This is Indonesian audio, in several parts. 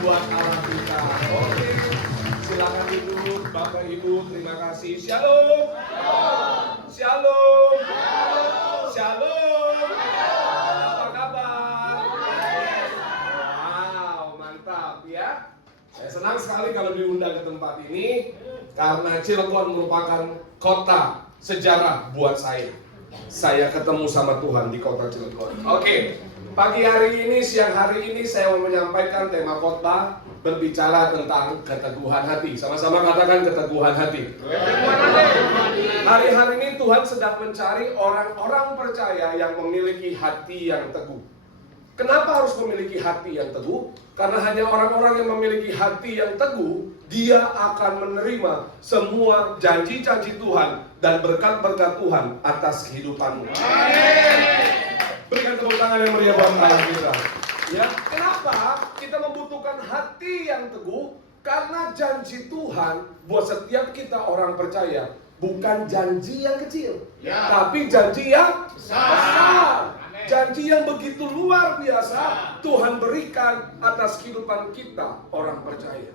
buat Allah kita. Oke, silakan duduk Bapak Ibu, terima kasih. Shalom. Shalom. Shalom. Apa kabar? Wow, mantap ya. Saya senang sekali kalau diundang ke tempat ini karena Cilegon merupakan kota sejarah buat saya. Saya ketemu sama Tuhan di kota Cilegon. Oke, pagi hari ini, siang hari ini saya mau menyampaikan tema khotbah berbicara tentang keteguhan hati. Sama-sama katakan keteguhan hati. Hari-hari ini Tuhan sedang mencari orang-orang percaya yang memiliki hati yang teguh. Kenapa harus memiliki hati yang teguh? Karena hanya orang-orang yang memiliki hati yang teguh, dia akan menerima semua janji-janji Tuhan dan berkat-berkat Tuhan atas kehidupanmu. Berikan tepuk tangan yang meriah buat Allah kita. Ya, kenapa kita membutuhkan hati yang teguh? Karena janji Tuhan buat setiap kita orang percaya bukan janji yang kecil, tapi janji yang besar. Janji yang begitu luar biasa Tuhan berikan atas kehidupan kita orang percaya.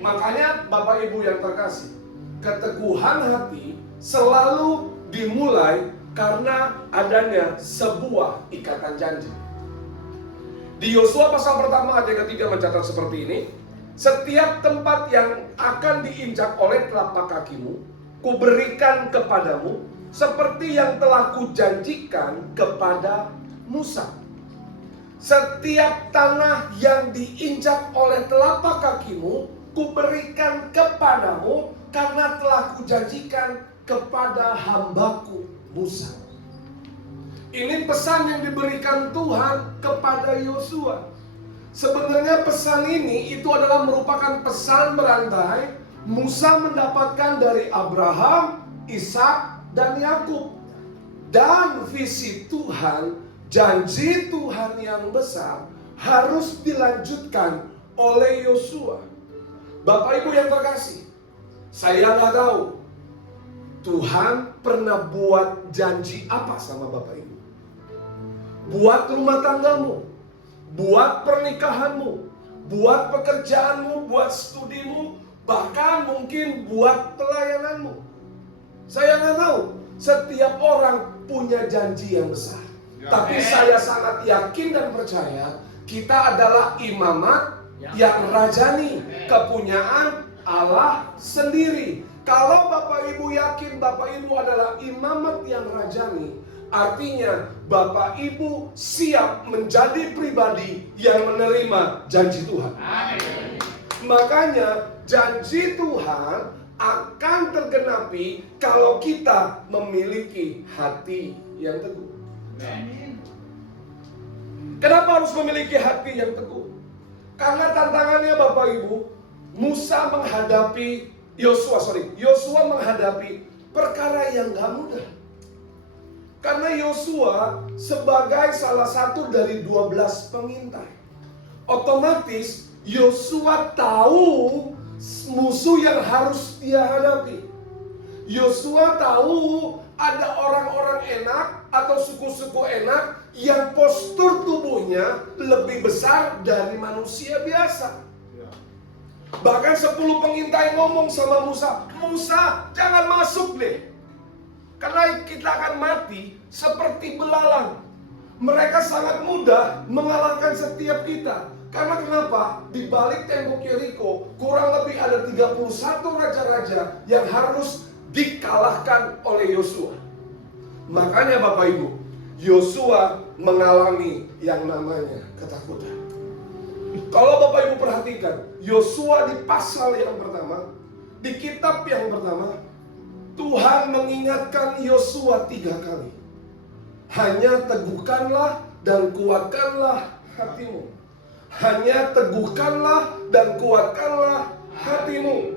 Makanya Bapak Ibu yang terkasih, keteguhan hati selalu dimulai karena adanya sebuah ikatan janji. Di Yosua pasal pertama ayat ketiga mencatat seperti ini. Setiap tempat yang akan diinjak oleh telapak kakimu, kuberikan kepadamu seperti yang telah kujanjikan kepada Musa. Setiap tanah yang diinjak oleh telapak kakimu, kuberikan kepadamu karena telah kujanjikan kepada hambaku Musa. Ini pesan yang diberikan Tuhan kepada Yosua. Sebenarnya pesan ini itu adalah merupakan pesan berantai. Musa mendapatkan dari Abraham, Ishak, dan Yakub. Dan visi Tuhan, janji Tuhan yang besar harus dilanjutkan oleh Yosua. Bapak Ibu yang terkasih, saya nggak tahu Tuhan pernah buat janji apa sama Bapak Ibu. Buat rumah tanggamu, buat pernikahanmu, buat pekerjaanmu, buat studimu, bahkan mungkin buat pelayananmu. Saya nggak tahu, setiap orang punya janji yang besar. Tapi saya sangat yakin dan percaya kita adalah imamat yang rajani, kepunyaan Allah sendiri. Kalau Bapak Ibu yakin Bapak Ibu adalah imamat yang rajani, artinya Bapak Ibu siap menjadi pribadi yang menerima janji Tuhan. Makanya janji Tuhan akan tergenapi kalau kita memiliki hati yang teguh. Kenapa harus memiliki hati yang teguh? Karena tantangannya Bapak Ibu, Yosua menghadapi perkara yang gak mudah. Karena Yosua sebagai salah satu dari 12 pengintai, otomatis Yosua tahu musuh yang harus dia hadapi. Yosua tahu ada orang-orang enak atau suku-suku enak yang postur tubuhnya lebih besar dari manusia biasa. Bahkan 10 pengintai ngomong sama Musa, Musa jangan masuk deh, karena kita akan mati seperti belalang. Mereka sangat mudah mengalahkan setiap kita. Karena kenapa? Di balik tembok Yeriko kurang lebih ada 31 raja-raja yang harus dikalahkan oleh Yosua. Makanya Bapak Ibu, Yosua mengalami yang namanya ketakutan. Kalau Bapak Ibu perhatikan, Yosua di pasal yang pertama, di kitab yang pertama, Tuhan mengingatkan Yosua 3 kali. Hanya teguhkanlah dan kuatkanlah hatimu. Hanya teguhkanlah dan kuatkanlah hatimu.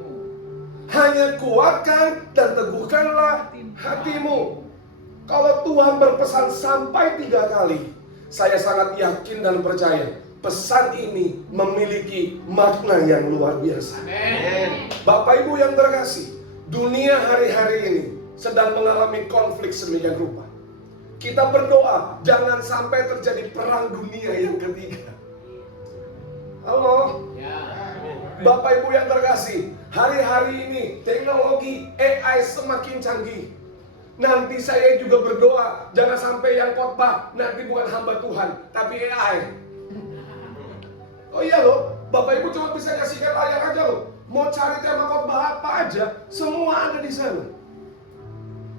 Hanya kuatkan dan teguhkanlah hatimu. Kalau Tuhan berpesan sampai 3 kali, saya sangat yakin dan percaya pesan ini memiliki makna yang luar biasa. Bapak Ibu yang terkasih, dunia hari-hari ini sedang mengalami konflik sedemikian rupa. Kita berdoa jangan sampai terjadi perang dunia yang ketiga. Halo? Bapak Ibu yang terkasih, hari-hari ini teknologi AI semakin canggih. Nanti saya juga berdoa, jangan sampai yang khotbah nanti bukan hamba Tuhan, tapi AI. Oh iya loh, Bapak Ibu cuma bisa nyaksikan layar aja loh. Mau cari tema khotbah apa aja, semua ada di sana.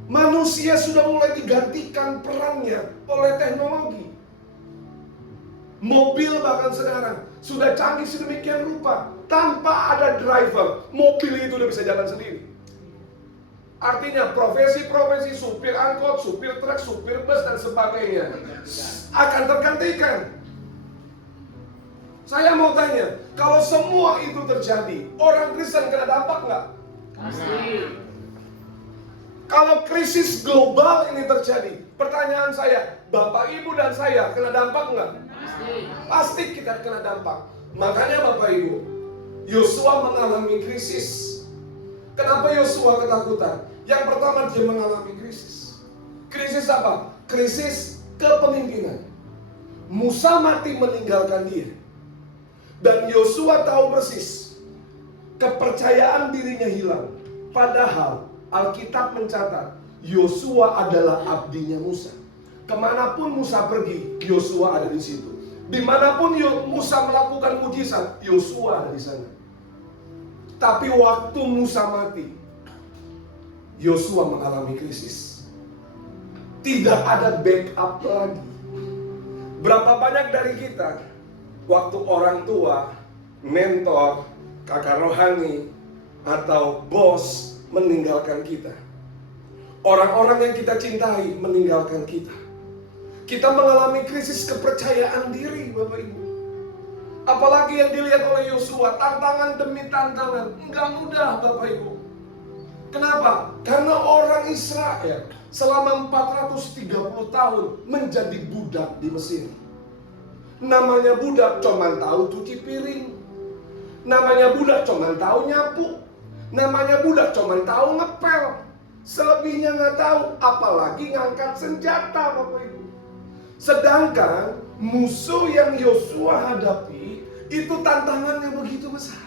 Manusia sudah mulai digantikan perannya oleh teknologi. Mobil bahkan sekarang sudah canggih sedemikian rupa, tanpa ada driver, mobil itu udah bisa jalan sendiri. Artinya profesi-profesi supir angkot, supir truk, supir bus dan sebagainya akan tergantikan. Saya mau tanya, kalau semua itu terjadi, orang Kristen kena dampak nggak? Pasti. Kalau krisis global ini terjadi, pertanyaan saya, Bapak, Ibu, dan saya kena dampak nggak? Pasti. Pasti kita kena dampak. Makanya Bapak Ibu, Yosua mengalami krisis. Kenapa Yosua ketakutan? Yang pertama dia mengalami krisis. Krisis apa? Krisis kepemimpinan. Musa mati meninggalkan dia. Dan Yosua tahu persis kepercayaan dirinya hilang. Padahal Alkitab mencatat Yosua adalah abdinya Musa. Kemanapun Musa pergi, Yosua ada di situ. Dimanapun Musa melakukan mujizat, Yosua ada di sana. Tapi waktu Musa mati, Yosua mengalami krisis. Tidak ada backup lagi. Berapa banyak dari kita, waktu orang tua, mentor, kakak rohani, atau bos meninggalkan kita. Orang-orang yang kita cintai meninggalkan kita. Kita mengalami krisis kepercayaan diri, Bapak Ibu. Apalagi yang dilihat oleh Yosua, tantangan demi tantangan. Enggak mudah, Bapak Ibu. Kenapa? Karena orang Israel selama 430 tahun menjadi budak di Mesir. Namanya budak cuman tahu cuci piring. Namanya budak cuman tahu nyapu. Namanya budak cuman tahu ngepel. Selebihnya nggak tahu, apalagi ngangkat senjata, Bapak Ibu. Sedangkan musuh yang Yosua hadapi itu tantangannya begitu besar.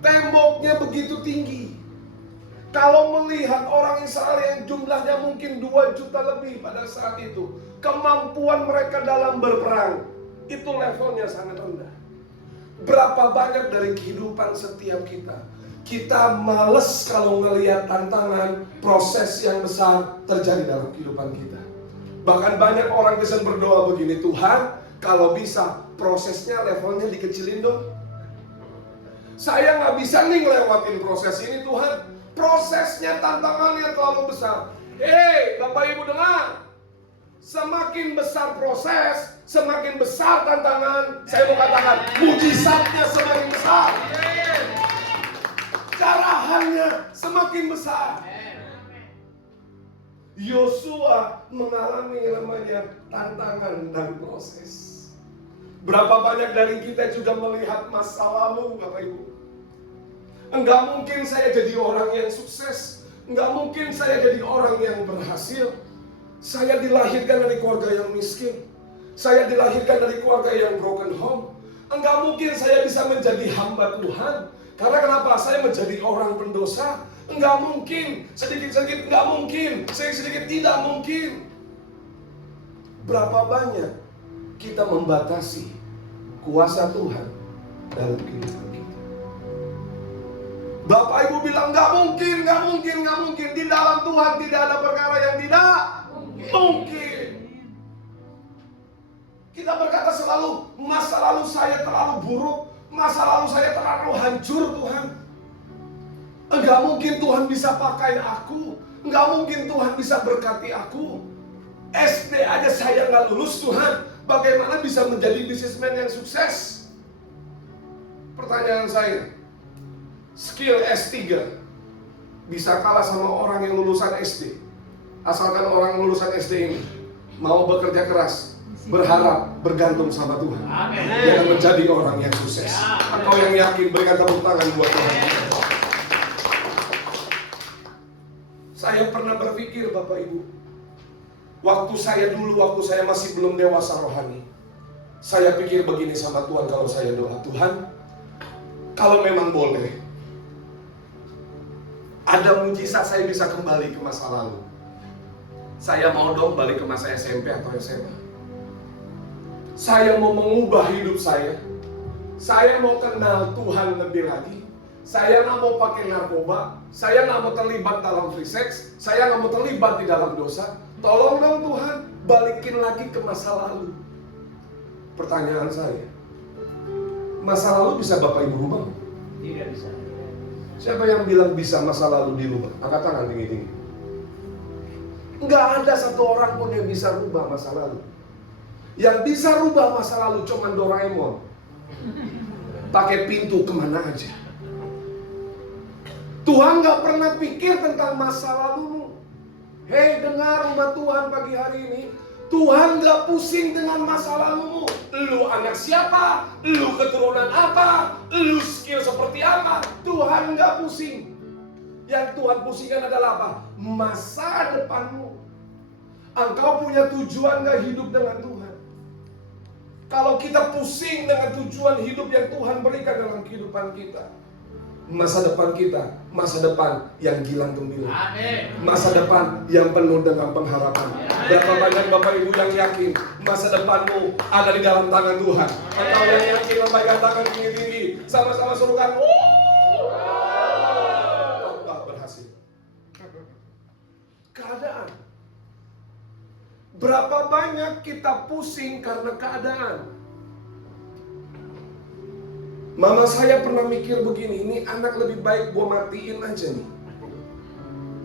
Temboknya begitu tinggi. Kalau melihat orang Israel yang jumlahnya mungkin 2 juta lebih pada saat itu, kemampuan mereka dalam berperang itu levelnya sangat rendah. Berapa banyak dari kehidupan setiap kita, kita males kalau melihat tantangan, proses yang besar terjadi dalam kehidupan kita. Bahkan banyak orang Kristen berdoa begini, Tuhan, kalau bisa prosesnya levelnya dikecilin dong. Saya nggak bisa nih ngelewatin proses ini, Tuhan. Prosesnya, tantangannya terlalu besar. Hei, Bapak Ibu dengar. Semakin besar proses, semakin besar tantangan. Saya mau katakan, mujizatnya semakin besar. Carahannya semakin besar. Yosua mengalami namanya tantangan dan proses. Berapa banyak dari kita juga melihat masa lalu, Bapak Ibu. Enggak mungkin saya jadi orang yang sukses. Enggak mungkin saya jadi orang yang berhasil. Saya dilahirkan dari keluarga yang miskin. Saya dilahirkan dari keluarga yang broken home. Enggak mungkin saya bisa menjadi hamba Tuhan. Karena kenapa? Saya menjadi orang pendosa. Enggak mungkin, sedikit-sedikit enggak mungkin, sedikit-sedikit tidak mungkin. Berapa banyak kita membatasi kuasa Tuhan dalam kehidupan kita. Bapak Ibu bilang enggak mungkin, enggak mungkin, enggak mungkin. Di dalam Tuhan tidak ada perkara yang tidak mungkin. Kita berkata selalu, masa lalu saya terlalu buruk, masa lalu saya terlalu hancur, Tuhan. Enggak mungkin Tuhan bisa pakai aku. Enggak mungkin Tuhan bisa berkati aku. SD aja saya nggak lulus, Tuhan. Bagaimana bisa menjadi bisnismen yang sukses? Pertanyaan saya, skill S3 bisa kalah sama orang yang lulusan SD. Asalkan orang lulusan SD ini mau bekerja keras, berharap, bergantung sama Tuhan. Jangan menjadi orang yang sukses. Atau yang yakin, berikan tepuk tangan buat Tuhan. Saya pernah berpikir, Bapak Ibu, waktu saya masih belum dewasa rohani, saya pikir begini sama Tuhan kalau saya doa, Tuhan, Kalau memang boleh, ada mujizat saya bisa kembali ke masa lalu. Saya mau dong balik ke masa SMP atau SMA. Saya mau mengubah hidup saya. Saya mau kenal Tuhan lebih lagi. Saya nggak mau pakai narkoba. Saya nggak mau terlibat dalam free sex. Saya nggak mau terlibat di dalam dosa. Tolong dong Tuhan, balikin lagi ke masa lalu. Pertanyaan saya, masa lalu bisa Bapak Ibu rubah? Tidak bisa. Siapa yang bilang bisa masa lalu dirubah? Angkat tangan tinggi-tinggi. Nggak ada satu orang pun yang bisa rubah masa lalu. Yang bisa rubah masa lalu cuma Doraemon. Pakai pintu kemana aja. Tuhan nggak pernah pikir tentang masa lalumu. Hei, dengar umat Tuhan pagi hari ini. Tuhan nggak pusing dengan masa lalumu. Lu anak siapa? Lu keturunan apa? Lu skill seperti apa? Tuhan nggak pusing. Yang Tuhan pusingkan adalah apa? Masa depanmu. Engkau punya tujuan nggak hidup dengan Tuhan? Kalau kita pusing dengan tujuan hidup yang Tuhan berikan dalam kehidupan kita, masa depan kita, masa depan yang gilang gembira. Masa depan yang penuh dengan pengharapan. Berapa banyak Bapak Ibu yang yakin masa depanmu ada di dalam tangan Tuhan? Engkau yang yakin, lambaikan tangan tinggi-tinggi. Sama-sama suruhkan. Tak berhasil. Keadaan. Berapa banyak kita pusing karena keadaan? Mama saya pernah mikir begini, ini anak lebih baik gua matiin aja nih.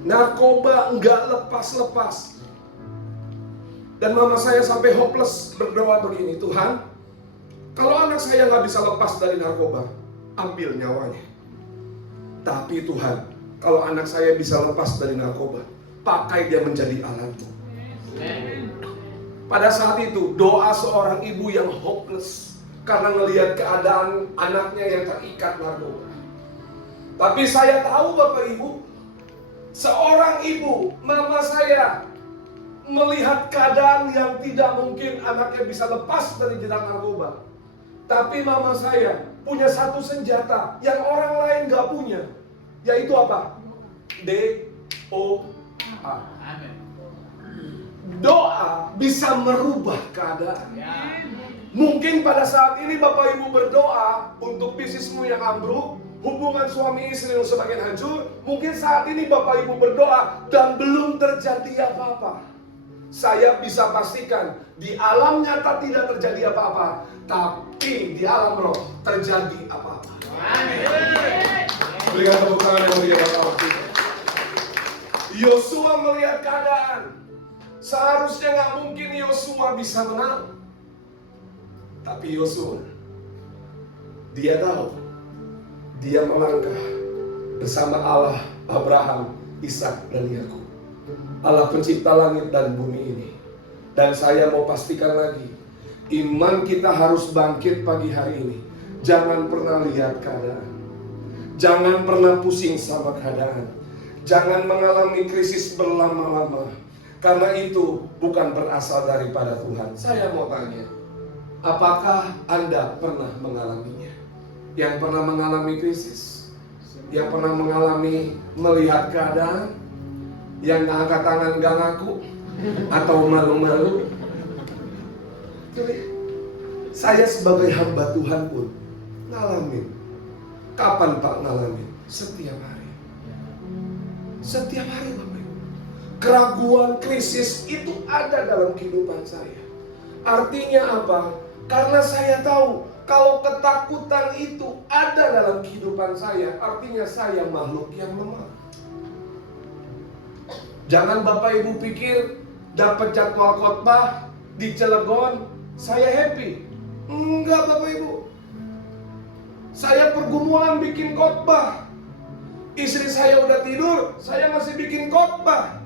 Narkoba nggak lepas-lepas. Dan mama saya sampai hopeless berdoa begini, Tuhan, kalau anak saya nggak bisa lepas dari narkoba, ambil nyawanya. Tapi Tuhan, kalau anak saya bisa lepas dari narkoba, pakai dia menjadi alatmu. Pada saat itu, doa seorang ibu yang hopeless karena melihat keadaan anaknya yang terikat narkoba. Tapi saya tahu Bapak Ibu, seorang ibu, mama saya, melihat keadaan yang tidak mungkin anaknya bisa lepas dari jerat narkoba. Tapi mama saya punya satu senjata yang orang lain gak punya, yaitu apa? D-O-A. Doa bisa merubah keadaan. Mungkin pada saat ini Bapak Ibu berdoa untuk bisnismu yang ambruk, hubungan suami istri yang semakin hancur. Mungkin saat ini Bapak Ibu berdoa dan belum terjadi apa-apa. Saya bisa pastikan di alam nyata tidak terjadi apa-apa, tapi di alam roh terjadi apa-apa. Berikan tepuk tangan yang mulia Bapak kita. Yosua melihat keadaan. Seharusnya nggak mungkin Yosua bisa menang. Tapi Yosua, dia tahu, dia melangkah bersama Allah Abraham, Ishak dan Yakub, Allah pencipta langit dan bumi ini. Dan saya mau pastikan lagi, iman kita harus bangkit pagi hari ini. Jangan pernah lihat keadaan, jangan pernah pusing sama keadaan, jangan mengalami krisis berlama-lama. Karena itu bukan berasal daripada Tuhan. Saya mau tanya, apakah Anda pernah mengalaminya? Yang pernah mengalami krisis? Yang pernah mengalami melihat keadaan? Yang gak angkat tangan gak ngaku? Atau malu-malu? Jadi, saya sebagai hamba Tuhan pun ngalamin. Kapan Pak ngalamin? Setiap hari. Setiap hari Bapak. Keraguan, krisis itu ada dalam kehidupan saya. Artinya apa? Karena saya tahu kalau ketakutan itu ada dalam kehidupan saya, artinya saya makhluk yang lemah. Jangan Bapak Ibu pikir dapat jadwal khotbah di Cilegon, saya happy. Enggak Bapak Ibu. Saya pergumulan bikin khotbah. Istri saya udah tidur, saya masih bikin khotbah.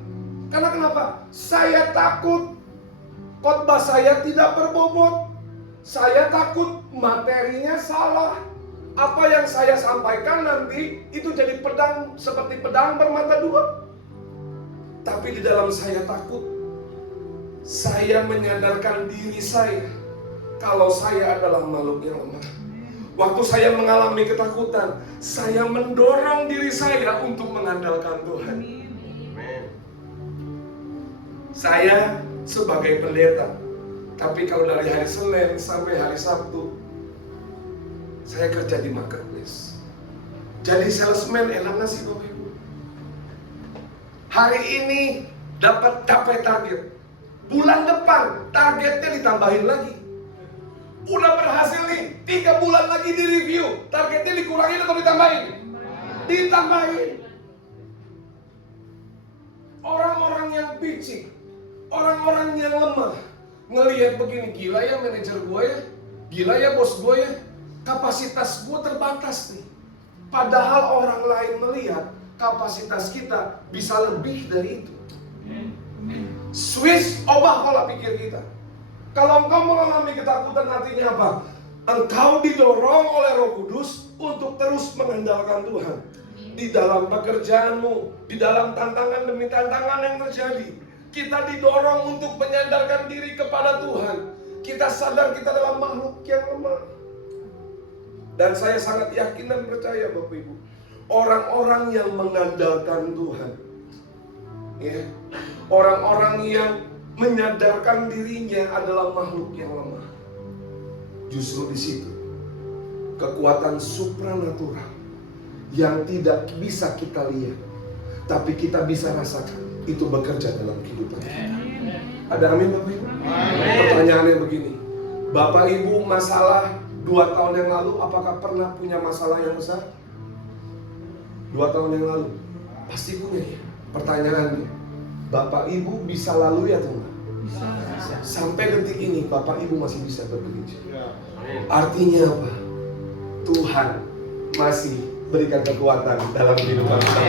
Karena kenapa? Saya takut khotbah saya tidak berbobot. Saya takut materinya salah. Apa yang saya sampaikan nanti itu jadi pedang, seperti pedang bermata dua. Tapi di dalam saya takut, saya menyadarkan diri saya kalau saya adalah makhluk yang lemah. Waktu saya mengalami ketakutan, saya mendorong diri saya untuk mengandalkan Tuhan. Saya sebagai pendeta, tapi kalau dari hari Senin sampai hari Sabtu, saya kerja di marketplace. Jadi salesman enak nggak sih Bapak Ibu? Hari ini dapat capai target, bulan depan targetnya ditambahin lagi. Udah berhasil nih, 3 bulan lagi di review, targetnya dikurangin atau ditambahin? Ditambahin. Orang-orang yang picik, orang-orang yang lemah, ngelihat begini, gila ya manajer gue ya, gila ya bos gue ya, kapasitas gue terbatas nih. Padahal orang lain melihat kapasitas kita bisa lebih dari itu. Switch, ubah pola pikir kita. Kalau engkau mengalami ketakutan, artinya apa? Engkau didorong oleh Roh Kudus untuk terus mengandalkan Tuhan. Di dalam pekerjaanmu, di dalam tantangan demi tantangan yang terjadi, kita didorong untuk menyandarkan diri kepada Tuhan. Kita sadar kita adalah makhluk yang lemah. Dan saya sangat yakin dan percaya Bapak Ibu, orang-orang yang mengandalkan Tuhan, ya, orang-orang yang menyadarkan dirinya adalah makhluk yang lemah, justru di situ kekuatan supranatural yang tidak bisa kita lihat, tapi kita bisa rasakan, itu bekerja dalam kehidupan kita. Ada amin Bapak Ibu? Pertanyaannya begini, Bapak Ibu masalah 2 tahun yang lalu, apakah pernah punya masalah yang besar? 2 tahun yang lalu pasti punya ya. Pertanyaannya, Bapak Ibu bisa lalui atau enggak? Bisa. Sampai detik ini Bapak Ibu masih bisa bergereja. Artinya apa? Tuhan masih berikan kekuatan dalam kehidupan kita.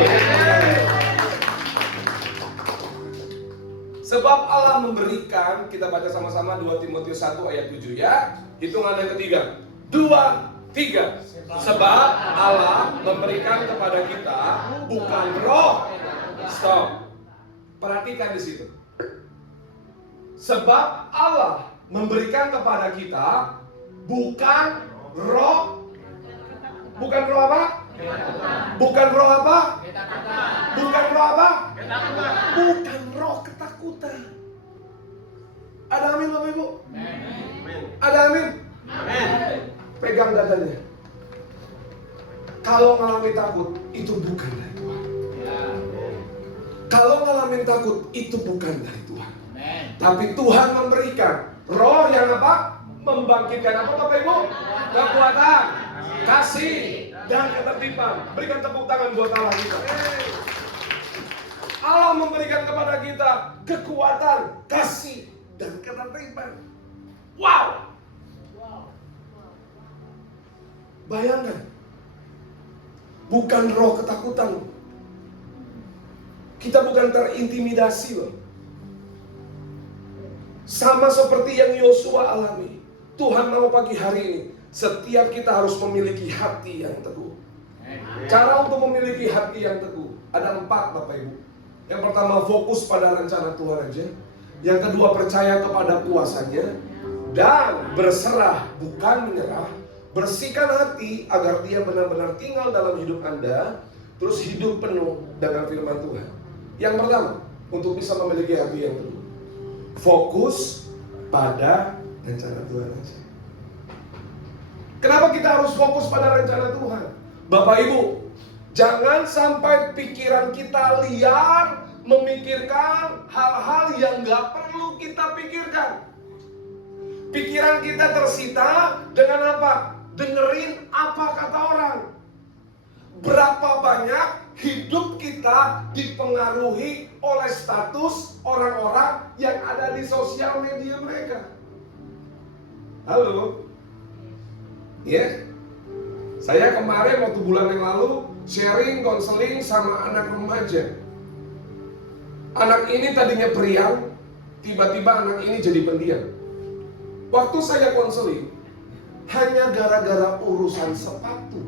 Sebab Allah memberikan, kita baca sama-sama 2 Timotius 1 ayat 7 ya. Hitungan yang ketiga. 2, 3. Sebab Allah memberikan kepada kita bukan roh. Stop. Perhatikan di situ. Sebab Allah memberikan kepada kita bukan roh. Bukan roh apa? Bukan roh apa? Bukan roh apa? Bukan roh ketakutan. Ada amin Bapak Ibu? Ada amin? Pegang dadanya. Kalau ngalamin takut, itu bukan dari Tuhan. Kalau ngalamin takut, itu bukan dari Tuhan. Tapi Tuhan memberikan roh yang apa? Membangkitkan apa Bapak Ibu? Kekuatan, kasih, dan ketertiban. Berikan tepuk tangan buat Allah kita. Allah memberikan kepada kita kekuatan, kasih, dan ketertiban. Wow! Bayangkan, bukan roh ketakutan. Kita bukan terintimidasi loh. Sama seperti yang Yosua alami. Tuhan mau pagi hari ini, setiap kita harus memiliki hati yang teguh. Cara untuk memiliki hati yang teguh ada 4 Bapak Ibu. Yang pertama, fokus pada rencana Tuhan aja. Yang kedua, percaya kepada kuasanya. Dan berserah bukan menyerah. Bersihkan hati agar dia benar-benar tinggal dalam hidup Anda. Terus hidup penuh dengan firman Tuhan. Yang pertama, untuk bisa memiliki hati yang teguh, fokus pada rencana Tuhan aja. Kenapa kita harus fokus pada rencana Tuhan? Bapak Ibu, jangan sampai pikiran kita liar memikirkan hal-hal yang gak perlu kita pikirkan. Pikiran kita tersita dengan apa? Dengerin apa kata orang. Berapa banyak hidup kita dipengaruhi oleh status orang-orang yang ada di sosial media mereka. Halo? Ya? Saya kemarin waktu bulan yang lalu sharing, konseling sama anak remaja. Anak ini tadinya periang, tiba-tiba anak ini jadi pendiam. Waktu saya konseling, hanya gara-gara urusan sepatu.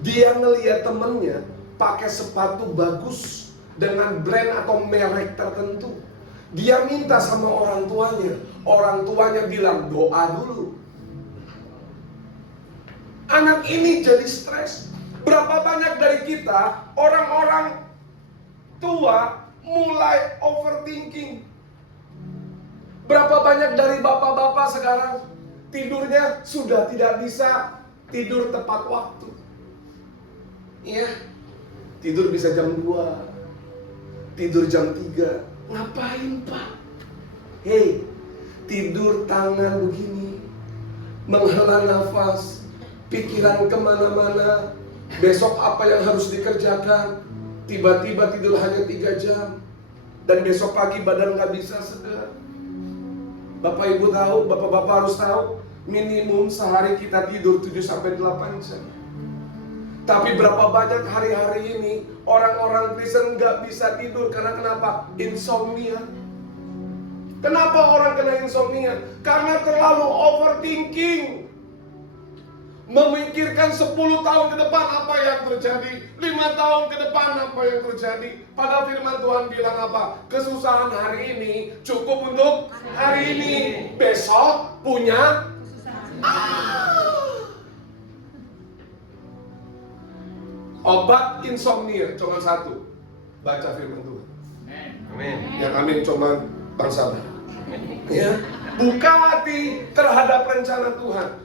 Dia ngelihat temennya pakai sepatu bagus dengan brand atau merek tertentu. Dia minta sama orang tuanya. Orang tuanya bilang doa dulu. Anak ini jadi stres. Berapa banyak dari kita, orang-orang tua mulai overthinking. Berapa banyak dari bapak-bapak sekarang tidurnya sudah tidak bisa tidur tepat waktu. Iya, tidur bisa jam 2, tidur jam 3. Ngapain Pak? Hei, tidur tangan begini, menghela nafas, pikiran kemana-mana, besok apa yang harus dikerjakan, tiba-tiba tidur hanya 3 jam, dan besok pagi badan gak bisa segar. Bapak Ibu tahu, Bapak-Bapak harus tahu, minimum sehari kita tidur 7-8 jam. Tapi berapa banyak hari-hari ini orang-orang Kristen gak bisa tidur karena kenapa? Insomnia. Kenapa orang kena insomnia? Karena terlalu overthinking. Memikirkan 10 tahun ke depan apa yang terjadi, 5 tahun ke depan apa yang terjadi. Padahal firman Tuhan bilang apa? Kesusahan hari ini cukup untuk hari ini. Besok punya obat insomnia cuma satu. Baca firman Tuhan. Amin. Yang amin cuma bangsa baru. Ya, buka hati terhadap rencana Tuhan,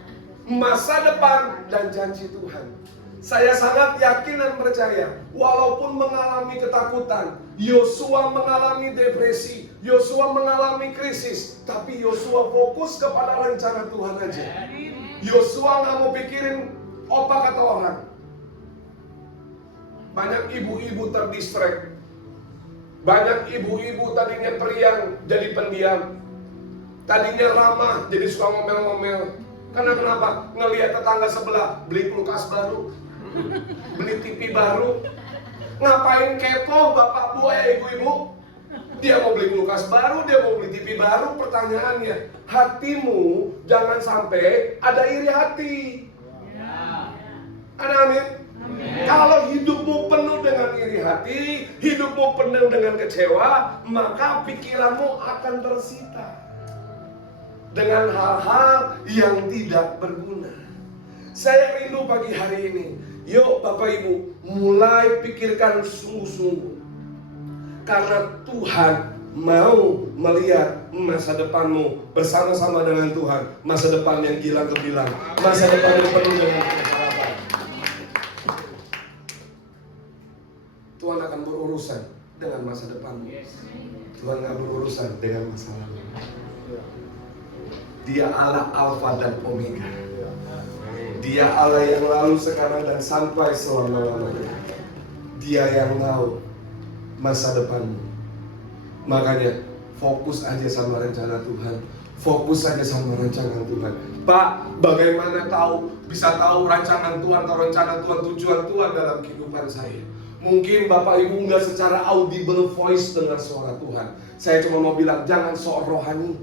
masa depan dan janji Tuhan. Saya sangat yakin dan percaya, walaupun mengalami ketakutan, Yosua mengalami depresi, Yosua mengalami krisis, tapi Yosua fokus kepada rencana Tuhan aja. Yosua nggak mau pikirin apa kata orang. Banyak ibu-ibu terdistract. Banyak ibu-ibu tadinya periang jadi pendiam. Tadinya ramah jadi suka ngomel-ngomel. Karena kenapa? Ngelihat tetangga sebelah beli kulkas baru, beli TV baru. Ngapain kepo bapak bu ibu-ibu? Dia mau beli kulkas baru, dia mau beli TV baru. Pertanyaannya, hatimu jangan sampai ada iri hati. Ada amin? Kalau hidupmu penuh dengan iri hati, hidupmu penuh dengan kecewa, maka pikiranmu akan tersita dengan hal-hal yang tidak berguna. Saya rindu pagi hari ini, yuk Bapak Ibu, mulai pikirkan sungguh-sungguh. Karena Tuhan mau melihat masa depanmu bersama-sama dengan Tuhan. Masa depan yang gilang gemilang, masa depan yang penuh dengan harapan. Tuhan akan berurusan dengan masa depanmu. Tuhan gak berurusan dengan masa lalu. Dia Allah Alfa dan Omega. Dia Allah yang lalu, sekarang, dan sampai selama-lamanya. Dia yang tahu masa depanmu. Makanya fokus aja sama rencana Tuhan. Fokus aja sama rencana Tuhan. Pak, bagaimana bisa tahu rancangan Tuhan atau rencana Tuhan, tujuan Tuhan dalam kehidupan saya? Mungkin Bapak Ibu nggak secara audible voice dengar suara Tuhan. Saya cuma mau bilang, jangan sok rohani.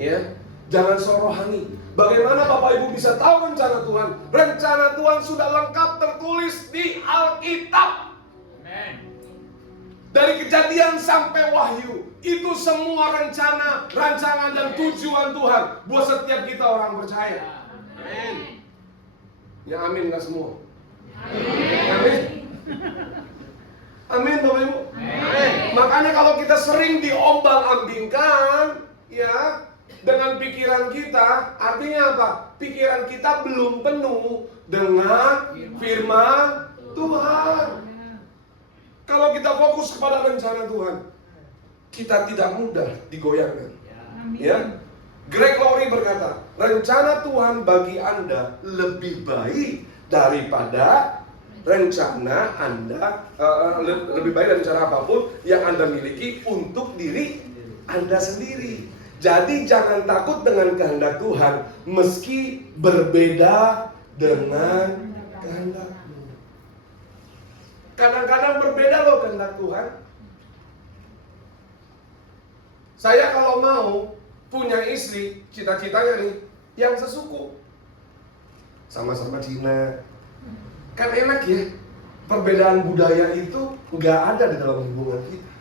Ya, jangan sok rohani. Bagaimana Bapak Ibu bisa tahu rencana Tuhan? Rencana Tuhan sudah lengkap tertulis di Alkitab. Amen. Dari Kejadian sampai Wahyu, itu semua rencana, rancangan dan tujuan Tuhan buat setiap kita orang percaya. Amin. Ya amin nggak semua? Amin. Amin. Amin Bapak Ibu. Amin. Makanya kalau kita sering diombang-ambingkan, ya, dengan pikiran kita, artinya apa? Pikiran kita belum penuh dengan firman Tuhan. Kalau kita fokus kepada rencana Tuhan, kita tidak mudah digoyangkan. Ya. Greg Laurie berkata, rencana Tuhan bagi Anda lebih baik daripada rencana Anda, lebih baik dari rencana apapun yang Anda miliki untuk diri Anda sendiri. Jadi jangan takut dengan kehendak Tuhan meski berbeda dengan kehendakmu. Kadang-kadang berbeda loh kehendak Tuhan. Saya kalau mau punya istri, cita-citanya nih yang sesuku, sama-sama Cina. Kan enak ya, perbedaan budaya itu nggak ada di dalam hubungan kita.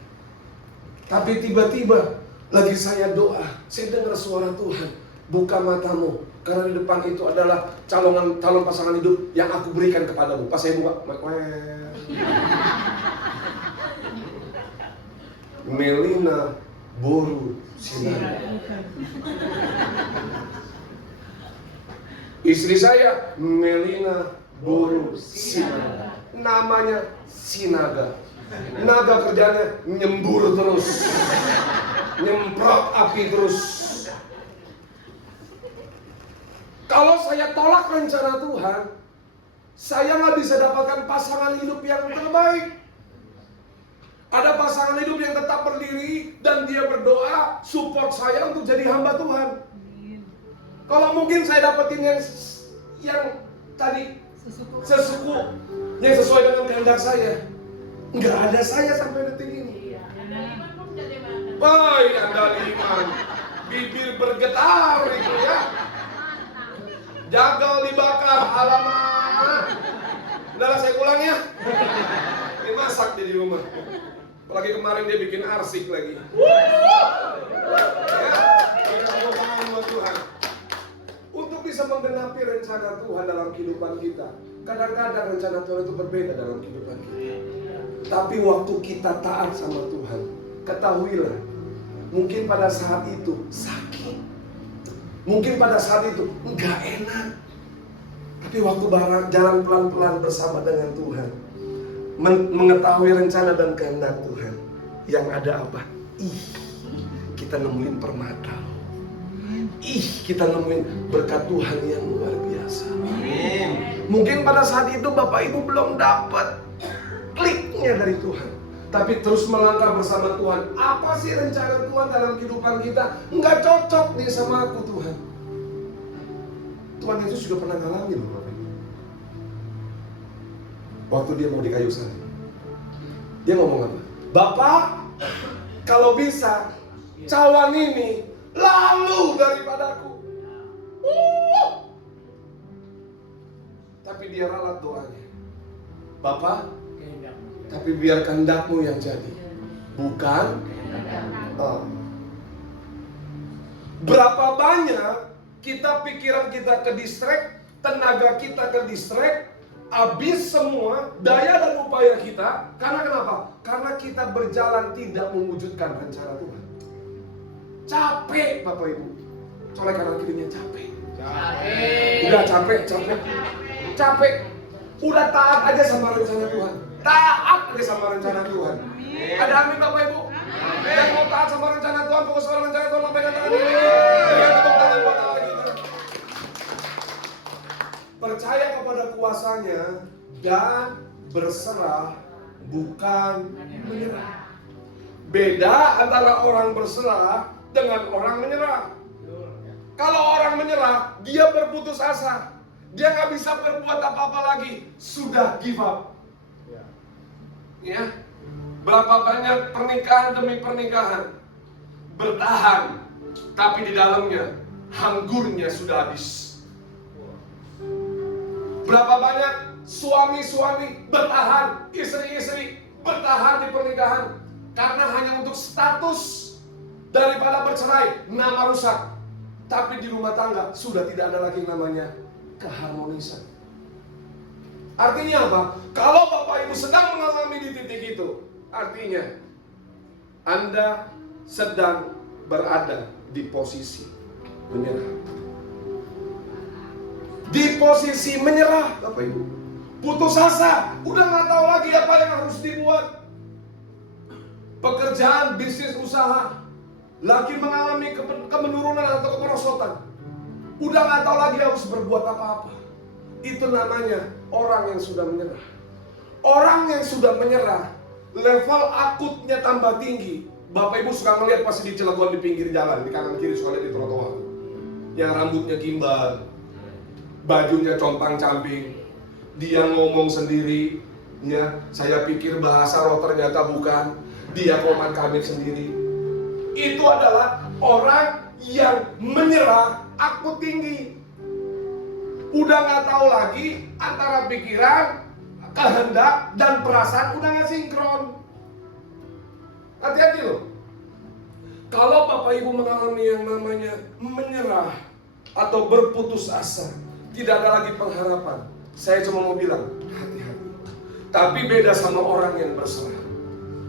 Tapi tiba-tiba lagi saya doa, saya dengar suara Tuhan, buka matamu, Karena di depan itu adalah calon pasangan hidup yang aku berikan kepadamu. Pas saya buka, Melina Boru Sinaga. Istri saya Melina Boru Sinaga. Namanya Sinaga. Naga kerjanya nyembur terus, nyemprot api terus. Kalau saya tolak rencana Tuhan, saya nggak bisa dapatkan pasangan hidup yang terbaik. Ada pasangan hidup yang tetap berdiri dan dia berdoa support saya untuk jadi hamba Tuhan. Kalau mungkin saya dapetin yang tadi sesuku yang sesuai dengan kehendak saya, nggak ada saya sampai detik ini. Woi, andaliman, bibir bergetar itu ya. Jagal dibakar, alamak. Udah saya ulang ya. Ini masak dia di rumah. Apalagi kemarin dia bikin arsik lagi. Ya, buat Tuhan. Untuk bisa menggenapi rencana Tuhan dalam kehidupan kita, kadang-kadang rencana Tuhan itu berbeda dalam kehidupan kita. Tapi waktu kita taat sama Tuhan, ketahuilah, mungkin pada saat itu sakit, mungkin pada saat itu enggak enak. Tapi waktu jalan pelan-pelan bersama dengan Tuhan, mengetahui rencana dan kehendak Tuhan, yang ada apa? Kita nemuin permata. Kita nemuin berkat Tuhan yang luar biasa. Mungkin pada saat itu Bapak Ibu belum dapat kliknya dari Tuhan, tapi terus melangkah bersama Tuhan. Apa sih rencana Tuhan dalam kehidupan kita? Nggak cocok nih sama aku Tuhan. Tuhan Yesus juga pernah ngalamin loh Bapak Ibu. Waktu dia mau di kayu salib, dia ngomong apa? Bapak, kalau bisa cawan ini lalu daripadaku. Tapi dia ralat doanya. Bapak, tapi biar kehendakmu yang jadi, bukan. Berapa banyak pikiran kita ke distract, tenaga kita ke distract, habis semua daya dan upaya kita. Karena kenapa? Karena kita berjalan tidak mewujudkan rencana Tuhan. Capek Bapak Ibu. Soalnya kanan kirinya capek. Udah capek. Udah taat aja sama rencana Tuhan. Taat aja sama rencana Tuhan. Ada amin Bapak Ibu? Yang mau taat sama rencana Tuhan, fokus sama rencana Tuhan, lambaikan tangan ini. Tepuk tangan buat Allah kita. Percaya kepada kuasanya dan berserah, bukan menyerah. Beda antara orang berserah dengan orang menyerah. Kalau orang menyerah, dia berputus asa. Dia nggak bisa berbuat apa-apa lagi. Sudah give up. Ya, berapa banyak pernikahan demi pernikahan bertahan, tapi di dalamnya anggurnya sudah habis. Berapa banyak suami-suami bertahan, istri-istri bertahan di pernikahan karena hanya untuk status. Daripada bercerai, nama rusak. Tapi di rumah tangga sudah tidak ada lagi namanya keharmonisan. Artinya apa? Kalau Bapak Ibu sedang mengalami di titik itu, artinya Anda sedang berada di posisi menyerah. Di posisi menyerah, Bapak Ibu. Putus asa, udah nggak tahu lagi apa yang harus dibuat. Pekerjaan, bisnis, usaha lagi mengalami kemenurunan atau kemerosotan. Udah gak tahu lagi harus berbuat apa-apa. Itu namanya orang yang sudah menyerah. Orang yang sudah menyerah, level akutnya tambah tinggi. Bapak Ibu suka melihat pasti di Cilegon di pinggir jalan, di kanan kiri suka lihat di trotoar. Yang rambutnya gimbal, bajunya compang-camping, dia ngomong sendiri, ya, saya pikir bahasa roh ternyata bukan. Dia komat kamit sendiri. Itu adalah orang yang menyerah akut tinggi. Udah gak tahu lagi antara pikiran, kehendak, dan perasaan udah gak sinkron. Hati-hati loh. Kalau Bapak Ibu mengalami yang namanya menyerah, atau berputus asa, tidak ada lagi pengharapan, saya cuma mau bilang, hati-hati. Tapi beda sama orang yang berserah.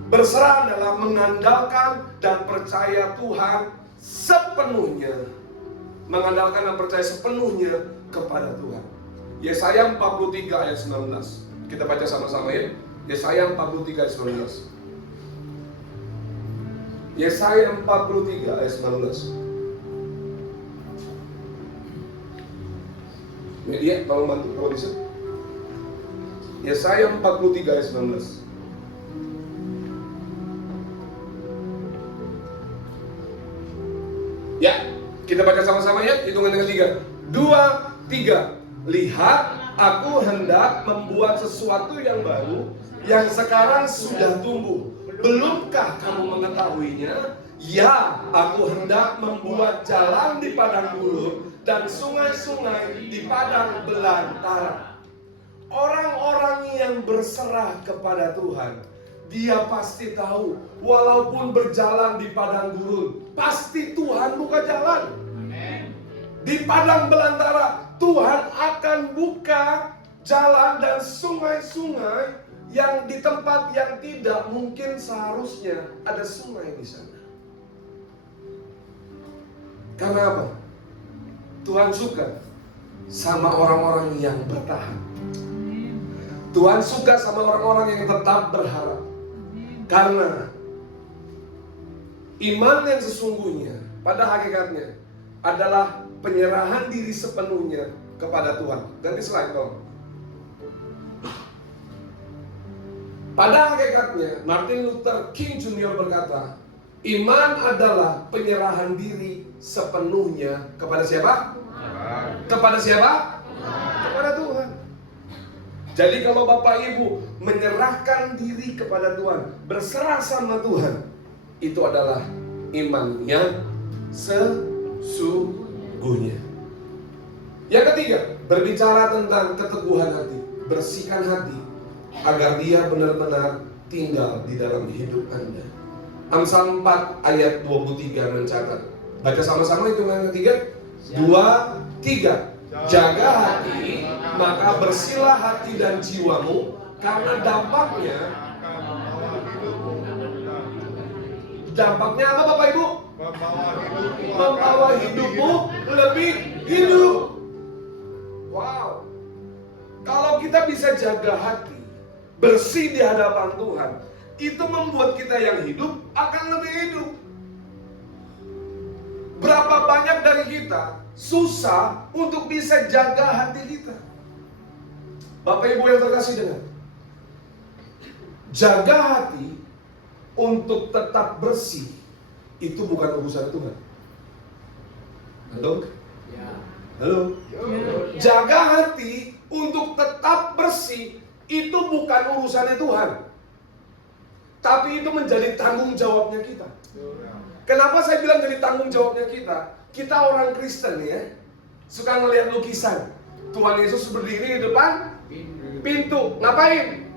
Berserah adalah mengandalkan dan percaya Tuhan sepenuhnya. Mengandalkan dan percaya sepenuhnya kepada Tuhan. Yesaya 43 ayat 19. Kita baca sama-sama ya. Yesaya 43 ayat 19. Yesaya 43 ayat 19. Media, tolong bantu produser. Yesaya 43 ayat 19. Ya, kita baca sama-sama ya, hitungan dengan 3. 2, 3. Lihat, aku hendak membuat sesuatu yang baru, yang sekarang sudah tumbuh. Belumkah kamu mengetahuinya? Ya, aku hendak membuat jalan di padang gurun dan sungai-sungai di padang belantara. Orang-orang yang berserah kepada Tuhan, dia pasti tahu, walaupun berjalan di padang gurun, pasti Tuhan buka jalan. Amen. Di padang belantara, Tuhan akan buka jalan dan sungai-sungai yang di tempat yang tidak mungkin seharusnya ada sungai di sana. Karena apa? Tuhan suka sama orang-orang yang bertahan. Tuhan suka sama orang-orang yang tetap berharap. Karena iman yang sesungguhnya pada hakikatnya adalah penyerahan diri sepenuhnya kepada Tuhan. Ganti slide dong. Pada hakikatnya Martin Luther King Jr. berkata, iman adalah penyerahan diri sepenuhnya kepada siapa? Tuhan. Kepada siapa? Tuhan. Kepada Tuhan. Jadi kalau Bapak Ibu menyerahkan diri kepada Tuhan, berserah sama Tuhan, itu adalah iman yang sesungguhnya. Yang ketiga, berbicara tentang keteguhan hati. Bersihkan hati agar dia benar-benar tinggal di dalam hidup Anda. Amsal 4 ayat 23 mencatat. Baca sama-sama hitungan ketiga. 2, 3. Jaga hati, maka bersihlah hati dan jiwamu, karena dampaknya apa Bapak Ibu? Membawa hidupmu lebih hidup. Wow. Kalau kita bisa jaga hati, bersih di hadapan Tuhan, itu membuat kita yang hidup akan lebih hidup. Berapa banyak dari kita susah untuk bisa jaga hati kita. Bapak Ibu yang terkasih dengar, jaga hati untuk tetap bersih itu bukan urusan Tuhan. Halo? Halo? Jaga hati untuk tetap bersih itu bukan urusannya Tuhan, tapi itu menjadi tanggung jawabnya kita. Kenapa saya bilang jadi tanggung jawabnya kita? Kita orang Kristen ya, suka ngelihat lukisan Tuhan Yesus berdiri di depan pintu. Ngapain?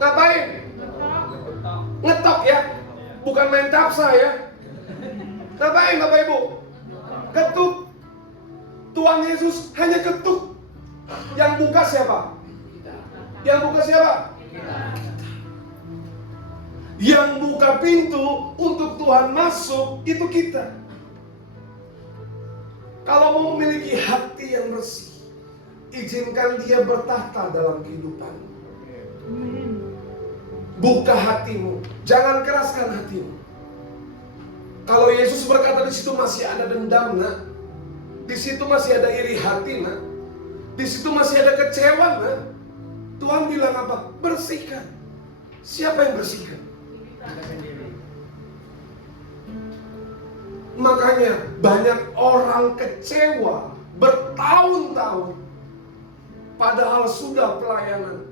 Ngapain? Ngetok ya, bukan main capsa ya. Ngapain Bapak Ibu? Ketuk. Tuhan Yesus hanya ketuk. Yang buka siapa? Yang buka siapa? Yang buka pintu untuk Tuhan masuk itu kita. Kalau mau memiliki hati yang bersih, izinkan dia bertahta dalam kehidupanmu. Buka hatimu, jangan keraskan hatimu. Kalau Yesus berkata di situ masih ada dendam, nak. Di situ masih ada iri hati, nak. Di situ masih ada kecewa, nak. Tuhan bilang apa? Bersihkan. Siapa yang bersihkan? Makanya banyak orang kecewa bertahun-tahun padahal sudah pelayanan.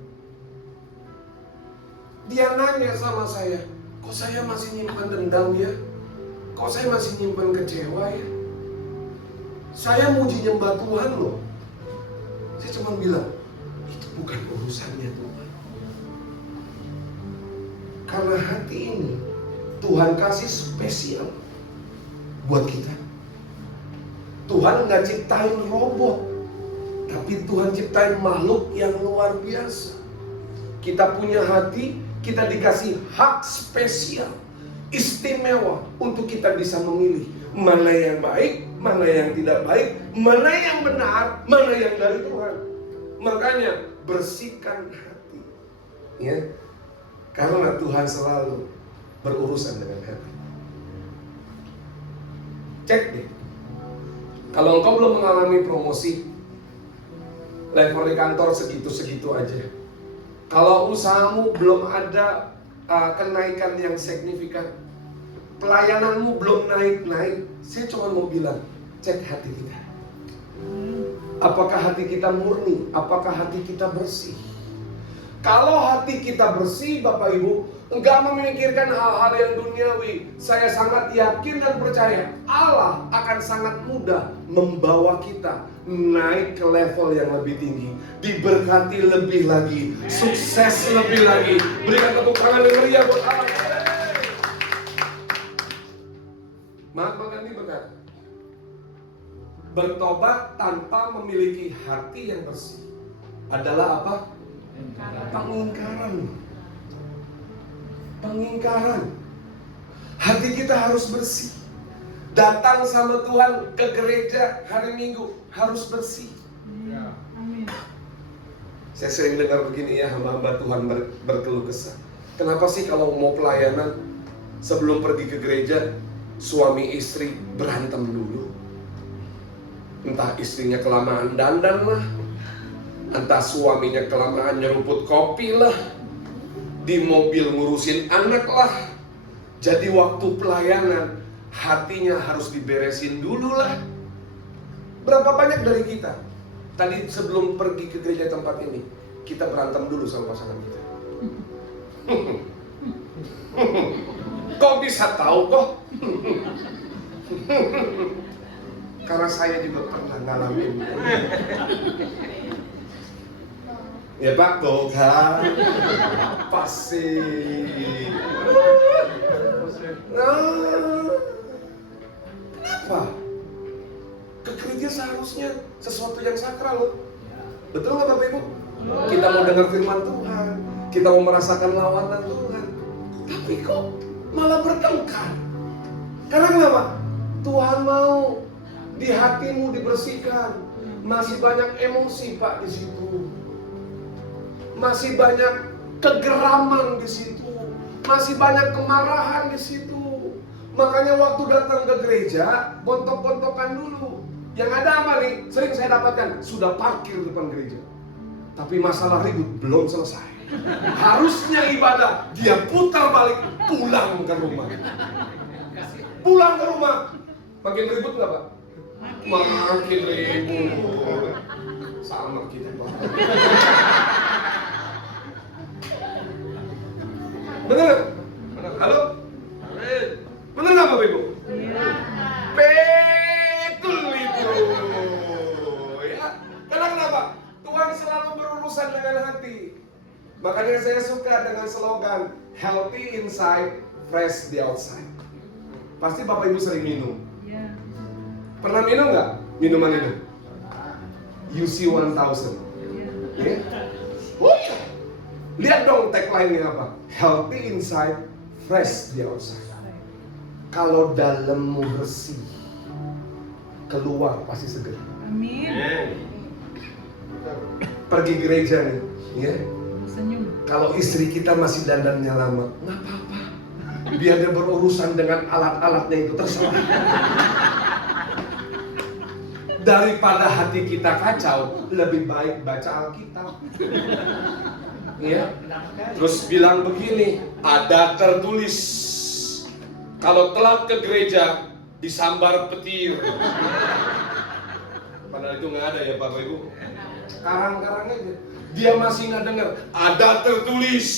Dia nanya sama saya, kok saya masih nyimpan dendam ya? Kok saya masih nyimpan kecewa ya? Saya muji nyembah Tuhan loh. Saya cuma bilang, itu bukan urusannya Tuhan. Karena hati ini Tuhan kasih spesial buat kita. Tuhan nggak ciptain robot, tapi Tuhan ciptain makhluk yang luar biasa. Kita punya hati, kita dikasih hak spesial, istimewa untuk kita bisa memilih mana yang baik, mana yang tidak baik, mana yang benar, mana yang dari Tuhan. Makanya bersihkan hati, ya, karena Tuhan selalu berurusan dengan hati. Cek deh, kalau engkau belum mengalami promosi, level di kantor segitu-segitu aja. Kalau usahamu belum ada kenaikan yang signifikan, pelayananmu belum naik-naik, saya cuma mau bilang, cek hati kita. Apakah hati kita murni? Apakah hati kita bersih? Kalau hati kita bersih, Bapak Ibu, enggak memikirkan hal-hal yang duniawi, saya sangat yakin dan percaya Allah akan sangat mudah membawa kita naik ke level yang lebih tinggi, diberkati lebih lagi, sukses lebih lagi. Berikan tepuk tangan yang meriah buat Allah. Mahatma Gandhi berkata, bertobat tanpa memiliki hati yang bersih adalah apa? Pengingkaran. Pengingkaran. Hati kita harus bersih. Datang sama Tuhan ke gereja hari Minggu harus bersih. Saya sering dengar begini ya, hamba-hamba Tuhan berkeluh kesah. Kenapa sih kalau mau pelayanan sebelum pergi ke gereja suami istri berantem dulu? Entah istrinya kelamaan dandan lah, entah suaminya kelamaan nyeruput kopi lah, di mobil ngurusin anak lah. Jadi waktu pelayanan hatinya harus diberesin dulu lah. Berapa banyak dari kita tadi sebelum pergi ke gereja tempat ini kita berantem dulu sama pasangan kita? Kok bisa tahu kok? Karena saya juga pernah ngalamin. Ya Pak, tuh kan pasti. Nah, kenapa? Ke gereja seharusnya sesuatu yang sakral loh. Betul nggak Bapak Ibu? Kita mau dengar firman Tuhan, kita mau merasakan lawanan Tuhan, tapi kok malah bertengkar? Karena kenapa? Tuhan mau di hatimu dibersihkan. Masih banyak emosi Pak di situ. Masih banyak kegeraman di situ. Masih banyak kemarahan di situ. Makanya waktu datang ke gereja, bontok-bontokan dulu. Yang ada apa nih? Sering saya dapatkan, sudah parkir depan gereja. Tapi masalah ribut belum selesai. Harusnya ibadah, dia putar balik, pulang ke rumah. Pulang ke rumah. Makin ribut nggak Pak? Makin ribut. Sama kita Pak. Bener? Halo? Bener nggak Bapak Ibu? Betul itu. Ya. Karena kenapa? Tuhan selalu berurusan dengan hati. Makanya saya suka dengan slogan healthy inside, fresh the outside. Pasti Bapak Ibu sering minum. Pernah minum nggak? Minuman itu? UC 1000. Ya? Oh iya. Lihat dong tagline-nya apa? Healthy inside, fresh the outside. Kalau dalammu bersih, keluar pasti seger. Amin. Pergi gereja nih, ya. Senyum. Kalau istri kita masih dandannya lama, nggak apa-apa. Biar dia berurusan dengan alat-alatnya itu terserah. Daripada hati kita kacau, lebih baik baca Alkitab. Ya. Terus bilang begini, ada tertulis, kalau telat ke gereja disambar petir. Padahal itu nggak ada ya Bapak Ibu. Karang-karang aja. Dia masih nggak dengar. Ada tertulis,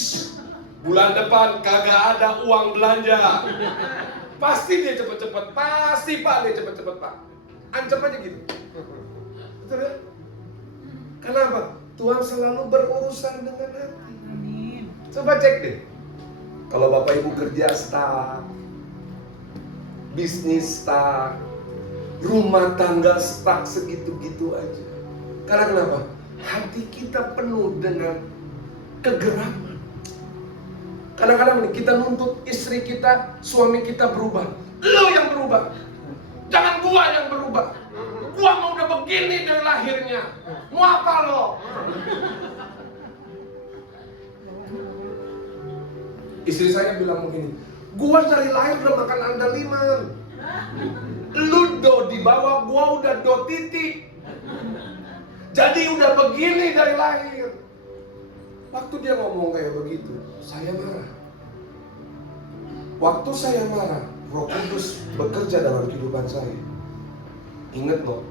bulan depan kagak ada uang belanja. Pasti dia cepet-cepet. Pasti Pak dia cepet-cepet Pak. Ancam aja gitu. Betul ya? Kenapa? Tuhan selalu berurusan dengan hati. Amin. Coba cek deh. Kalau Bapak Ibu kerja stuck, bisnis stuck, Rumah tangga stuck segitu-gitu aja. Karena kenapa? Hati kita penuh dengan kegeraman. Kadang-kadang nih kita nuntut istri kita, suami kita berubah. Lo yang berubah, jangan gua yang berubah. Gua mau udah begini dari lahirnya. Mau apa lo? Istri saya bilang begini, gua dari lahir udah makan andaliman. Lu do di bawah, gua udah do titik. Jadi udah begini dari lahir. Waktu dia ngomong kayak begitu, saya marah. Waktu saya marah, Roh Kudus bekerja dalam kehidupan saya. Ingat loh,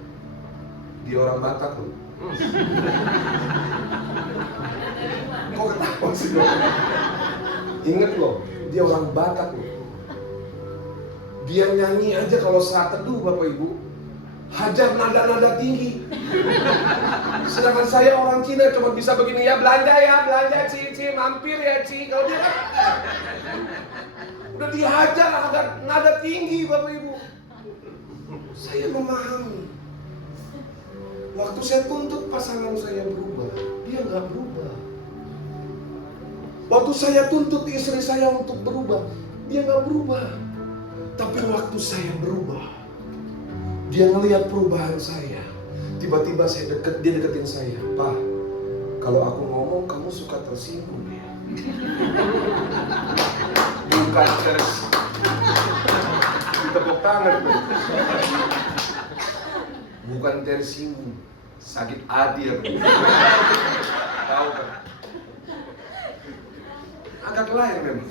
dia orang Batak loh. Kok ketawa sih loh? Ingat loh, dia orang Batak loh. Dia nyanyi aja kalau saat teduh Bapak Ibu, hajar nada-nada tinggi. Sedangkan saya orang Cina cuma bisa begini, ya belanja Ci, mampir ya Ci. Kalau dia kan udah dihajar agak nada tinggi Bapak Ibu. Saya memahami. Waktu saya tuntut pasangan saya berubah, dia nggak berubah. Waktu saya tuntut istri saya untuk berubah, dia nggak berubah. Tapi waktu saya berubah, dia ngelihat perubahan saya. Tiba-tiba dia deketin saya. Pak, kalau aku ngomong kamu suka tersinggung ya? Bukan ditepuk tangan. Bukan tersinggung, sakit hati ya. Tahu kan? Agak lain memang.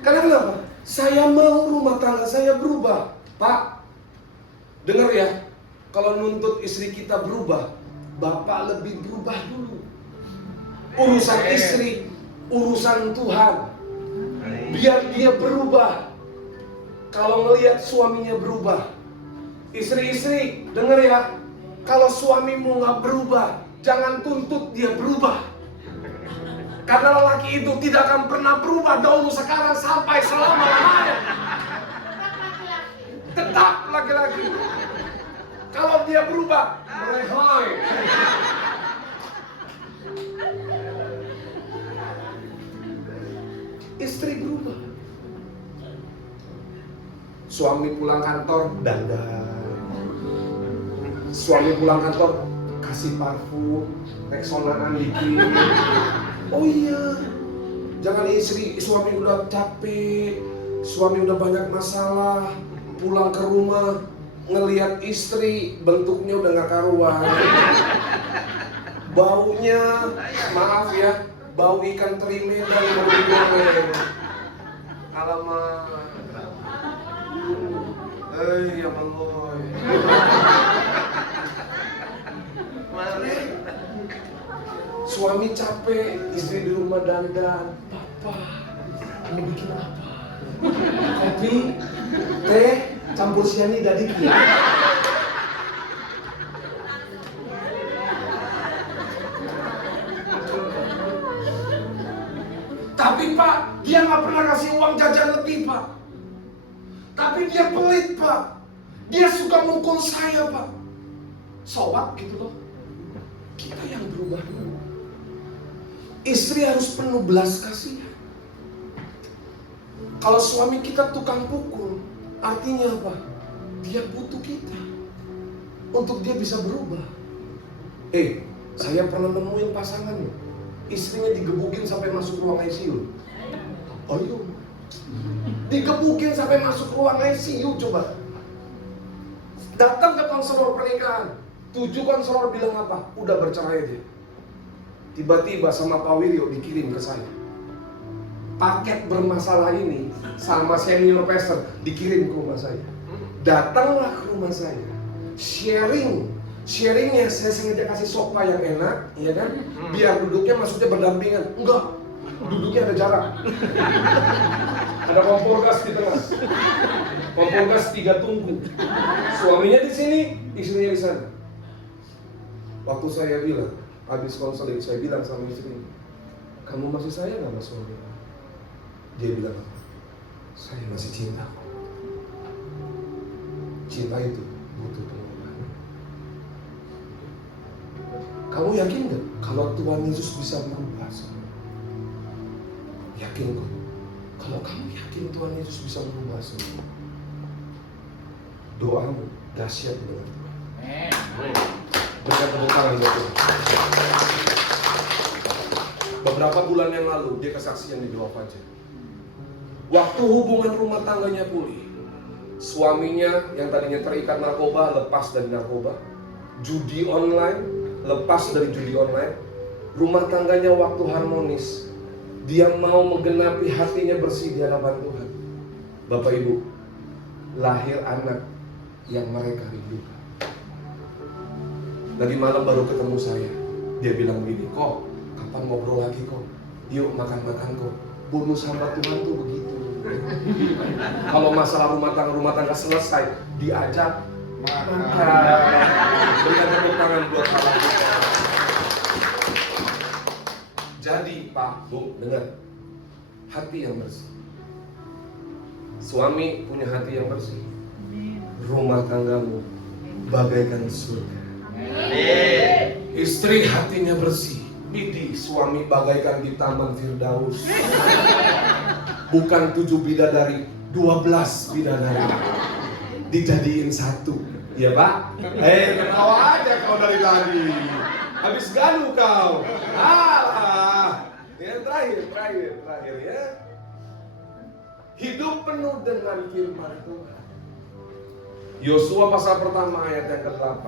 Karena kenapa? Saya mau rumah tangga saya berubah. Pak, dengar ya, kalau nuntut istri kita berubah, Bapak lebih berubah dulu. Urusan istri, urusan Tuhan. Biar dia berubah. Kalau ngelihat suaminya berubah. Istri-istri, dengar ya, kalau suamimu nggak berubah, jangan tuntut dia berubah. Karena lelaki itu tidak akan pernah berubah dahulu sekarang sampai selama-lamanya. Tetap laki-laki. Kalau dia berubah, merehoi. Istri berubah. Suami pulang kantor, dandan. Suami pulang kantor, kasih parfum, Rexonaan dikit. Oh iya, jangan suami udah capek, suami udah banyak masalah, pulang ke rumah ngelihat istri bentuknya udah gak karuan, baunya, maaf ya, bau ikan teri Medan baru digoreng. Alamak, ya meloy. Suami capek, istri di rumah dandan. Papa, mau bikin apa? Kopi, teh, campur sianida dikit. Tapi Pak, dia nggak pernah kasih uang jajan lebih Pak. Tapi dia pelit Pak. Dia suka mukul saya Pak. Sobat gitu loh. Kita yang berubah dulu. Istri harus penuh belas kasihan. Kalau suami kita tukang pukul, artinya apa? Dia butuh kita untuk dia bisa berubah. Saya pernah nemuin pasangan, istrinya digebukin sampai masuk ruang ICU. Oh iya, digebukin sampai masuk ruang ICU coba. Datang ke konselor pernikahan, 7 konselor bilang apa? Udah bercerai dia. Tiba-tiba sama Pak Wiryo dikirim ke saya. Paket bermasalah ini sama senior pastor dikirim ke rumah saya. Datanglah ke rumah saya. Sharingnya saya sengaja kasih sofa yang enak, ya kan? Biar duduknya maksudnya berdampingan. Enggak, duduknya ada jarak. Ada kompor gas di tengah. Kompor gas 3 tungku. Suaminya di sini, istrinya di sana. Waktu saya bilang, habis konseling, saya bilang sama istri, kamu masih sayang sama suami? Dia bilang, saya masih cinta. Cinta itu butuh pengorbanan. Kamu yakin gak kalau Tuhan Yesus bisa merubah semua? Yakin kok? Kalau kamu yakin Tuhan Yesus bisa merubah semua, doamu dahsyat dengan Tuhan. Berikan tepuk tangan buat Tuhan. Beberapa bulan yang lalu dia kesaksian di Doa Fajar. Waktu hubungan rumah tangganya pulih, suaminya yang tadinya terikat narkoba lepas dari narkoba, judi online lepas dari judi online, rumah tangganya waktu harmonis, dia mau menggenapi hatinya bersih di hadapan Tuhan. Bapak Ibu, lahir anak yang mereka rindukan. Lagi malam baru ketemu saya, dia bilang begini, kok kapan ngobrol lagi kok? Yuk makan-makan kok. Bonus hamba Tuhan tuh begitu. Kalau masalah rumah tangga selesai, diajak makan. Berikan tepuk tangan buat Allah. Jadi Pak, Bu, dengar, hati yang bersih. Suami punya hati yang bersih, rumah tanggamu bagaikan surga. Istri hatinya bersih, Bidi, suami bagaikan di Taman Firdaus. Bukan 7 bidadari, 12 bidadari dijadiin satu. Iya Pak? Ketawa aja kau dari tadi. Habis gaduh kau. Alah. Yang terakhir ya. Hidup penuh dengan firman Tuhan. Yosua pasal pertama ayat yang ke-8.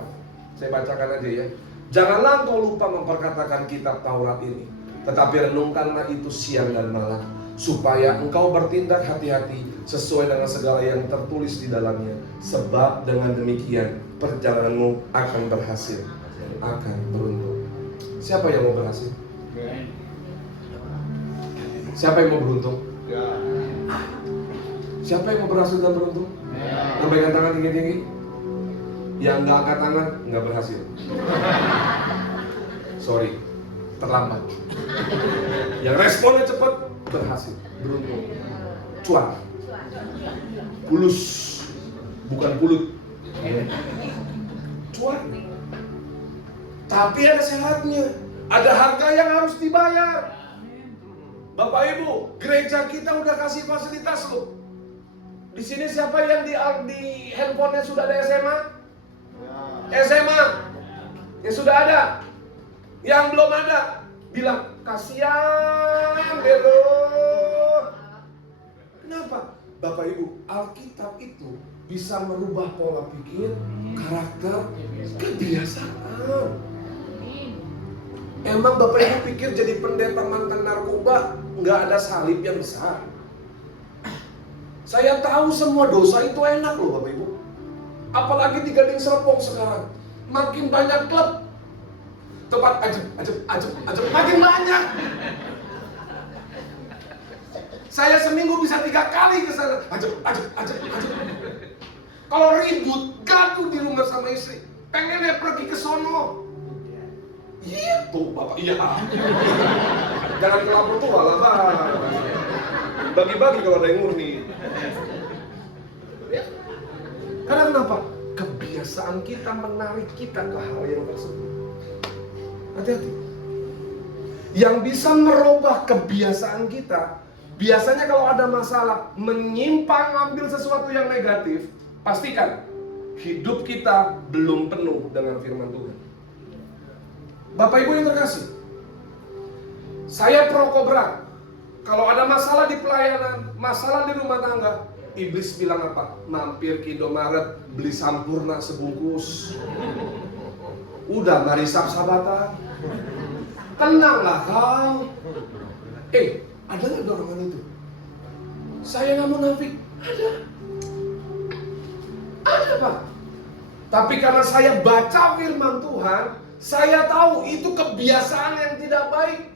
Saya bacakan aja ya. Janganlah engkau lupa memperkatakan kitab Taurat ini, tetapi renungkanlah itu siang dan malam, supaya engkau bertindak hati-hati sesuai dengan segala yang tertulis di dalamnya. Sebab dengan demikian perjalananmu akan berhasil, akan beruntung. Siapa yang mau berhasil? Siapa yang mau beruntung? Siapa yang mau berhasil dan beruntung? Lambaikan tangan tinggi-tinggi. Yang nggak angkat tangan nggak berhasil. Sorry, terlambat. Yang responnya cepat berhasil, beruntung. Cuan, pulus, bukan pulut. Cuan. Tapi ada syaratnya, ada harga yang harus dibayar. Bapak Ibu, gereja kita udah kasih fasilitas loh. Di sini siapa yang di handphonenya sudah ada SMA? SMA yang sudah ada, yang belum ada bilang kasihan gitu. Kenapa? Bapak Ibu, Alkitab itu bisa merubah pola pikir, karakter, kebiasaan. Emang Bapak Ibu pikir jadi pendeta mantan narkoba nggak ada salib yang besar? Saya tahu semua dosa itu enak loh Bapak Ibu. Apalagi di Gading Serpong sekarang, makin banyak klub, tempat ajeb, makin banyak. Saya seminggu bisa 3 kali ke sana, ajeb. Kalau ribut, gaduh di rumah sama istri, pengennya pergi ke sono. Iya tuh Bapak, iya. Jangan kelapor tua lah Pak. Bagi-bagi kalau ada yang murni. Karena kenapa? Kebiasaan kita menarik kita ke hal yang tersebut. Hati-hati. Yang bisa merubah kebiasaan kita, biasanya kalau ada masalah, menyimpang ambil sesuatu yang negatif, pastikan hidup kita belum penuh dengan firman Tuhan. Bapak Ibu yang terkasih, saya pro kobra. Kalau ada masalah di pelayanan, masalah di rumah tangga, iblis bilang apa? Mampir ke Indomaret, beli Sampurna sebungkus. Udah mari sab-sabatan. Tenanglah kau. Ada nggak dorongan itu? Saya nggak munafik. Ada Pak. Tapi karena saya baca firman Tuhan, saya tahu itu kebiasaan yang tidak baik.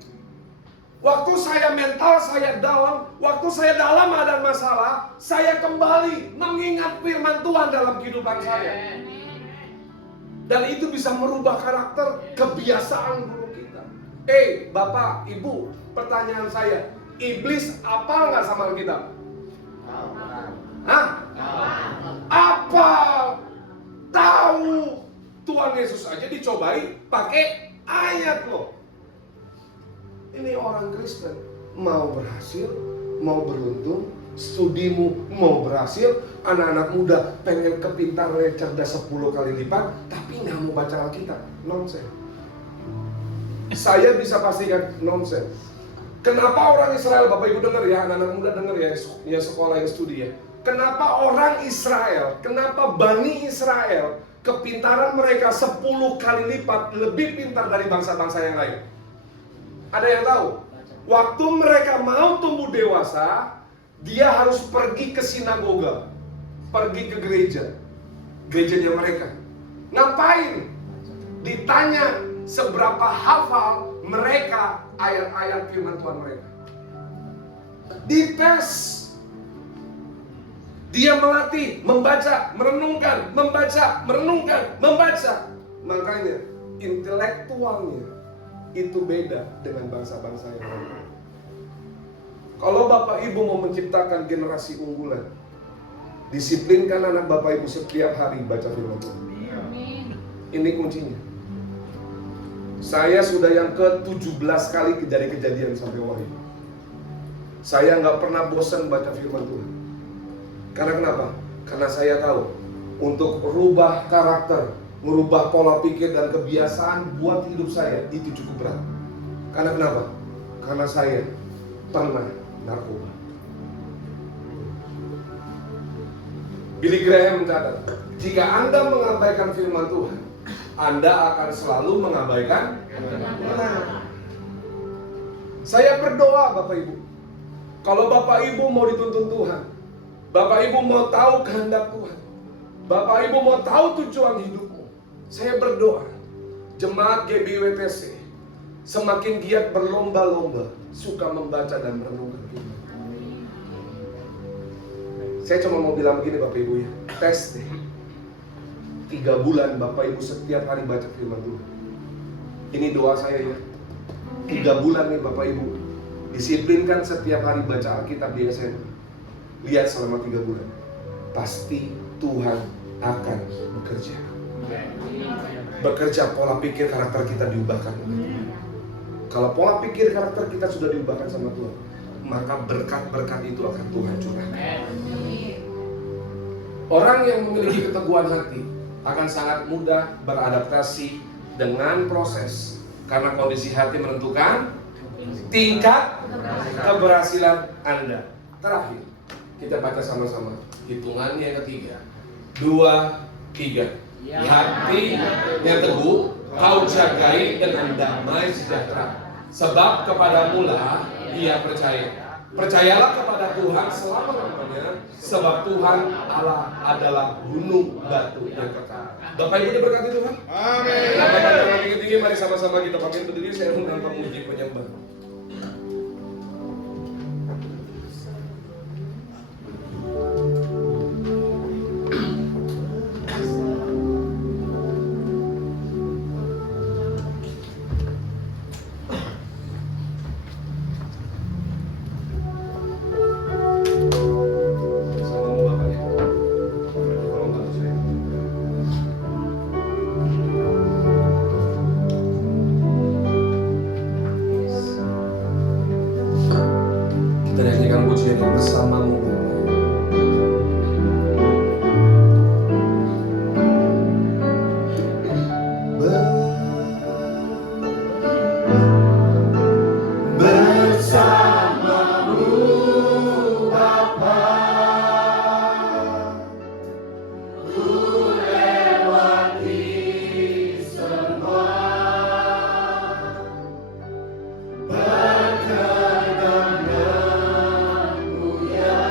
Waktu saya mental, saya down, waktu saya dalam ada masalah, saya kembali mengingat firman Tuhan dalam kehidupan saya. Dan itu bisa merubah karakter, kebiasaan buruk kita. Bapak, Ibu, pertanyaan saya, iblis apal nggak sama kita? Hah? Apa tahu Tuhan Yesus aja dicobai pakai ayat loh. Ini orang Kristen mau berhasil, mau beruntung, studimu mau berhasil, anak-anak muda pengen kepintaran cerdas 10 kali lipat, tapi nggak mau baca Alkitab. Nonsense. Saya bisa pastikan nonsense. Kenapa orang Israel, Bapak Ibu dengar ya, anak-anak muda dengar ya, yang sekolah yang studi ya. Kenapa orang Israel, kenapa Bani Israel kepintaran mereka 10 kali lipat lebih pintar dari bangsa-bangsa yang lain? Ada yang tahu? Waktu mereka mau tumbuh dewasa, dia harus pergi ke sinagoga, pergi ke gerejanya mereka. Ngapain? Ditanya seberapa hafal mereka ayat-ayat firman Tuhan mereka. Dites. Dia melatih, membaca, merenungkan, membaca, merenungkan, membaca. Makanya intelektualnya itu beda dengan bangsa-bangsa yang lain. Kalau Bapak Ibu mau menciptakan generasi unggulan, disiplinkan anak Bapak Ibu setiap hari baca firman Tuhan. Ini kuncinya. Saya sudah yang ke-17 kali dari kejadian sampai wahyu. Saya nggak pernah bosan baca firman Tuhan. Karena kenapa? Karena saya tahu untuk merubah karakter, merubah pola pikir dan kebiasaan buat hidup saya itu cukup berat. Karena kenapa? Karena saya pernah narkoba. Billy Graham mencatat, jika Anda mengabaikan firman Tuhan, Anda akan selalu mengabaikan benar. Saya berdoa Bapak Ibu, kalau Bapak Ibu mau dituntun Tuhan, Bapak Ibu mau tahu kehendak Tuhan, Bapak Ibu mau tahu tujuan hidupmu, saya berdoa jemaat GBWTC semakin giat berlomba-lomba suka membaca dan merenungkan firman. Saya cuma mau bilang begini Bapak Ibu ya, tes deh 3 bulan Bapak Ibu setiap hari baca firman Tuhan. Ini doa saya ya, 3 bulan nih Bapak Ibu disiplinkan setiap hari baca Alkitab di SMA. Lihat selama 3 bulan, pasti Tuhan akan bekerja. Bekerja, pola pikir karakter kita diubahkan. Kalau pola pikir karakter kita sudah diubahkan sama Tuhan, maka berkat-berkat itu akan Tuhan curahkan. Orang yang memiliki keteguhan hati akan sangat mudah beradaptasi dengan proses, karena kondisi hati menentukan tingkat keberhasilan Anda. Terakhir, kita baca sama-sama hitungan yang ketiga, 2, 3. Hati yang teguh kau jagai dengan damai sejahtera, sebab kepadamu lah ia percaya. Percayalah kepada Tuhan selama-lamanya, sebab Tuhan Allah adalah gunung batu yang kekal. Bapak Ibu diberkati Tuhan. Amin. Bapak Ibu tinggi-tinggi, mari sama-sama kita pakai berdiri. Saya undang pemuji penyembah. Bersamamu Berkenan-Mu ya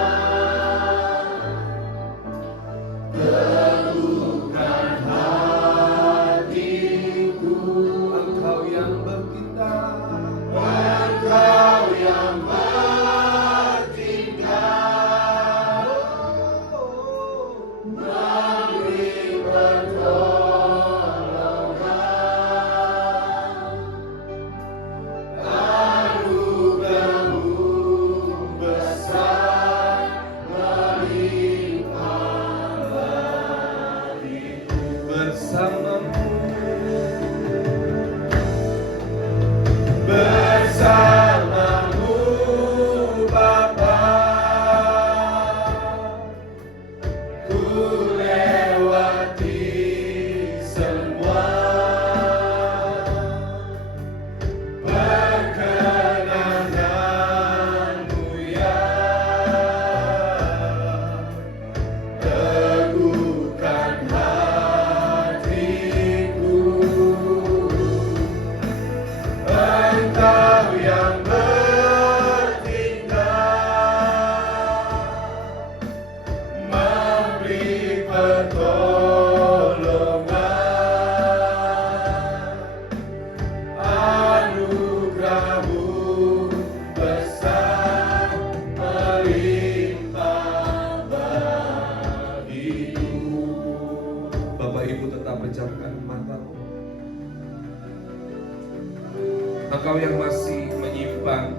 Engkau yang masih menyimpan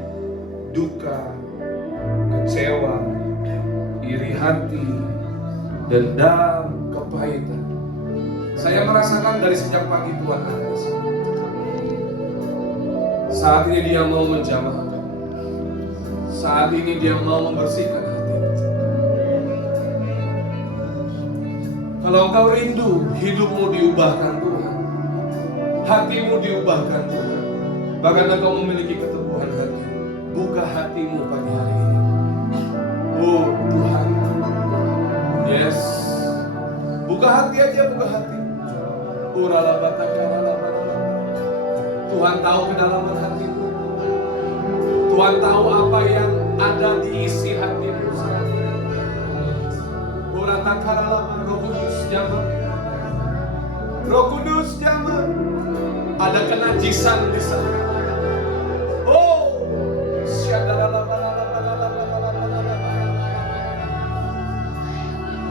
duka, kecewa, iri hati, dendam, kepahitan. Saya merasakan dari sejak pagi Tuhan ada di sini. Saat ini Dia mau menjamahkan. Saat ini Dia mau membersihkan hati. Kalau engkau rindu, hidupmu diubahkan Tuhan. Hatimu diubahkan Tuhan. Bahkan engkau memiliki keteguhan hati. Buka hatimu pagi hari ini. Oh Tuhan. Yes. Buka hati aja, buka hati. Tuhan tahu kedalaman hatimu. Tuhan tahu apa yang ada di isi hatimu saat ini. Roh Kudus jamah. Roh Kudus jamah. Ada kenajisan di sana. Oh,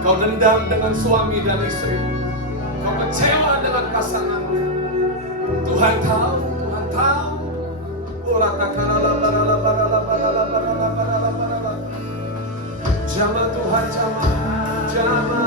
kau dendam dengan suami dan istri. Kau kecewa dengan pasangan. Tuhan tahu, Tuhan tahu. Jamah Tuhan, jamah, jamah.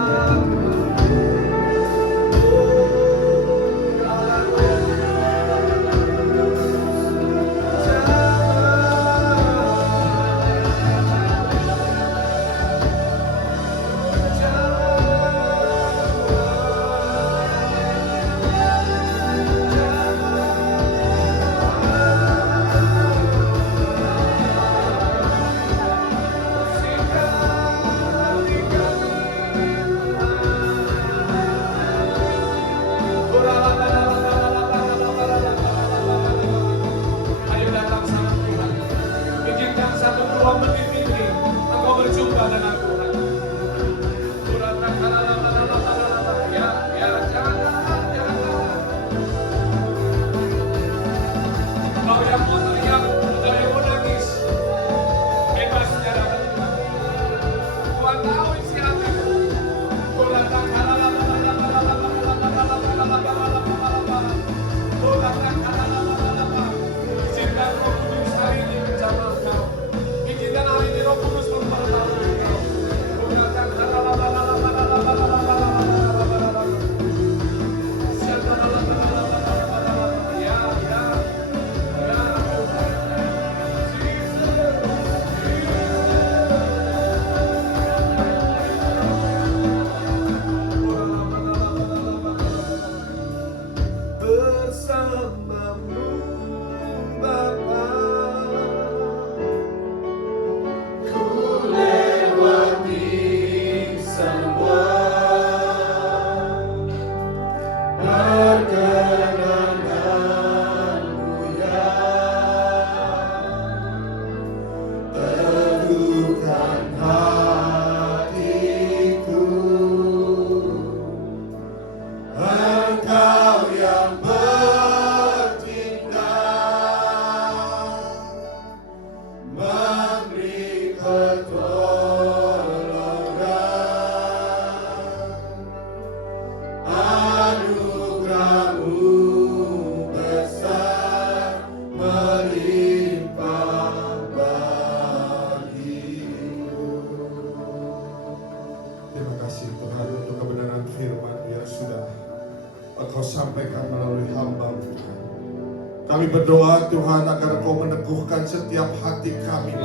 Kami berdoa Tuhan agar Engkau meneguhkan setiap hati kami.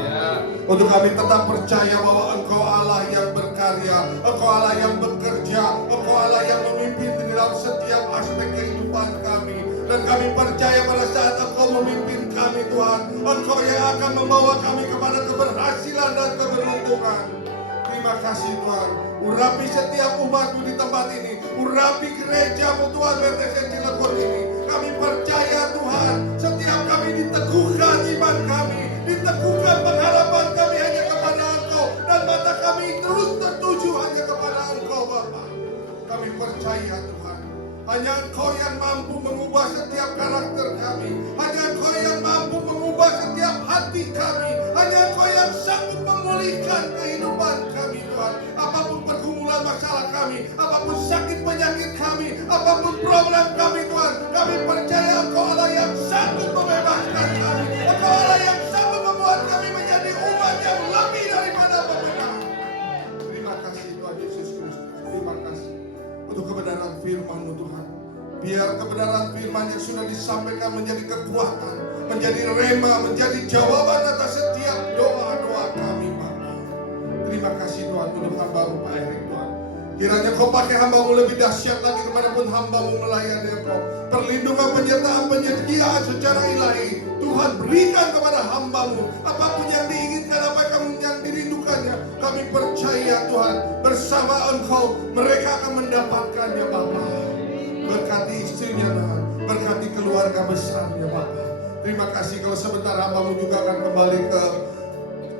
Untuk kami tetap percaya bahwa Engkau Allah yang berkarya, Engkau Allah yang bekerja, Engkau Allah yang memimpin di dalam setiap aspek kehidupan kami. Dan kami percaya pada saat Engkau memimpin kami Tuhan, Engkau yang akan membawa kami kepada keberhasilan dan keberuntungan. Terima kasih Tuhan. Urapi setiap umat-Mu di tempat ini. Urapi gereja-Mu Tuhan BTC Cilegon ini. Kami percaya Tuhan, setiap kami diteguhkan iman kami, diteguhkan pengharapan kami hanya kepada Engkau, dan mata kami terus tertuju hanya kepada Engkau Bapa. Kami percaya Tuhan, hanya Engkau yang mampu mengubah setiap karakter kami, hanya Engkau yang mampu mengubah setiap hati kami, hanya Engkau yang sanggup memulihkan kehidupan kami Tuhan. Apapun pergumulan masalah kami, apapun sakit penyakit kami, apapun problem kami Tuhan, kami percaya Engkau Allah yang sanggup membebaskan kebenaran firman yang sudah disampaikan menjadi kekuatan, menjadi rema, menjadi jawaban atas setiap doa-doa kami Bapa. Terima kasih Tuhan untuk hamba-Mu Pak Erik Tuhan. Kiranya Kau pakai hamba-Mu lebih dahsyat lagi kemanapun hamba-Mu melayani Engkau. Perlindungan, penyertaan, penyediaan secara ilahi Tuhan berikan kepada hamba-Mu. Apapun yang diinginkan, apa yang dirindukannya, kami percaya Tuhan bersama Engkau mereka akan mendapatkannya Bapa. Berkati istrinya Tuhan, berkati keluarga besarnya Bapa. Terima kasih kalau sebentar hamba-Mu juga akan kembali ke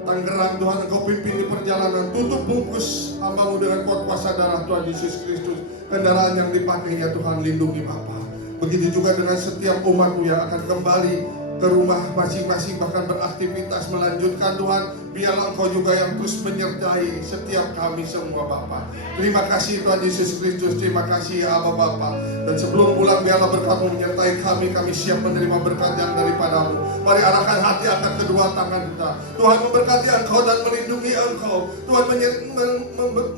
Tangerang Tuhan, Engkau pimpin di perjalanan. Tutup bungkus hamba-Mu dengan kuat kuasa darah Tuhan Yesus Kristus. Kendaraan yang dipakainya Tuhan lindungi Bapa. Begitu juga dengan setiap umat-Mu yang akan kembali ke rumah masing-masing, bahkan beraktivitas melanjutkan Tuhan. Biarlah Engkau juga yang terus menyertai setiap kami semua Bapa. Terima kasih Tuhan Yesus Kristus. Terima kasih ya Aba Bapa. Dan sebelum pulang biarlah berkat-Mu menyertai kami. Kami siap menerima berkat yang daripada-Mu. Mari arahkan hati angkat kedua tangan kita. Tuhan memberkati Engkau dan melindungi Engkau. Tuhan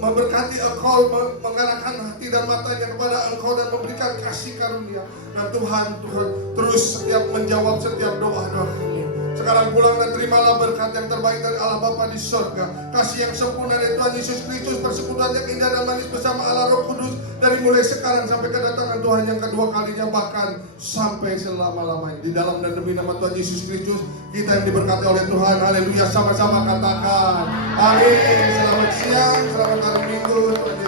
memberkati Engkau, mengarahkan hati dan matanya kepada Engkau dan memberikan kasih karunia. Dan Tuhan terus setiap menjawab setiap doa-doa kami. Sekarang pulang dan terimalah berkat yang terbaik dari Allah Bapa di surga. Kasih yang sempurna dari Tuhan Yesus Kristus, persekutuan yang indah dan manis bersama Allah Roh Kudus dari mulai sekarang sampai kedatangan Tuhan yang kedua kalinya, bahkan sampai selama-lamanya. Di dalam dan demi nama Tuhan Yesus Kristus kita yang diberkati oleh Tuhan. Haleluya, sama-sama katakan amin. Selamat siang, selamat hari Minggu. Tuhan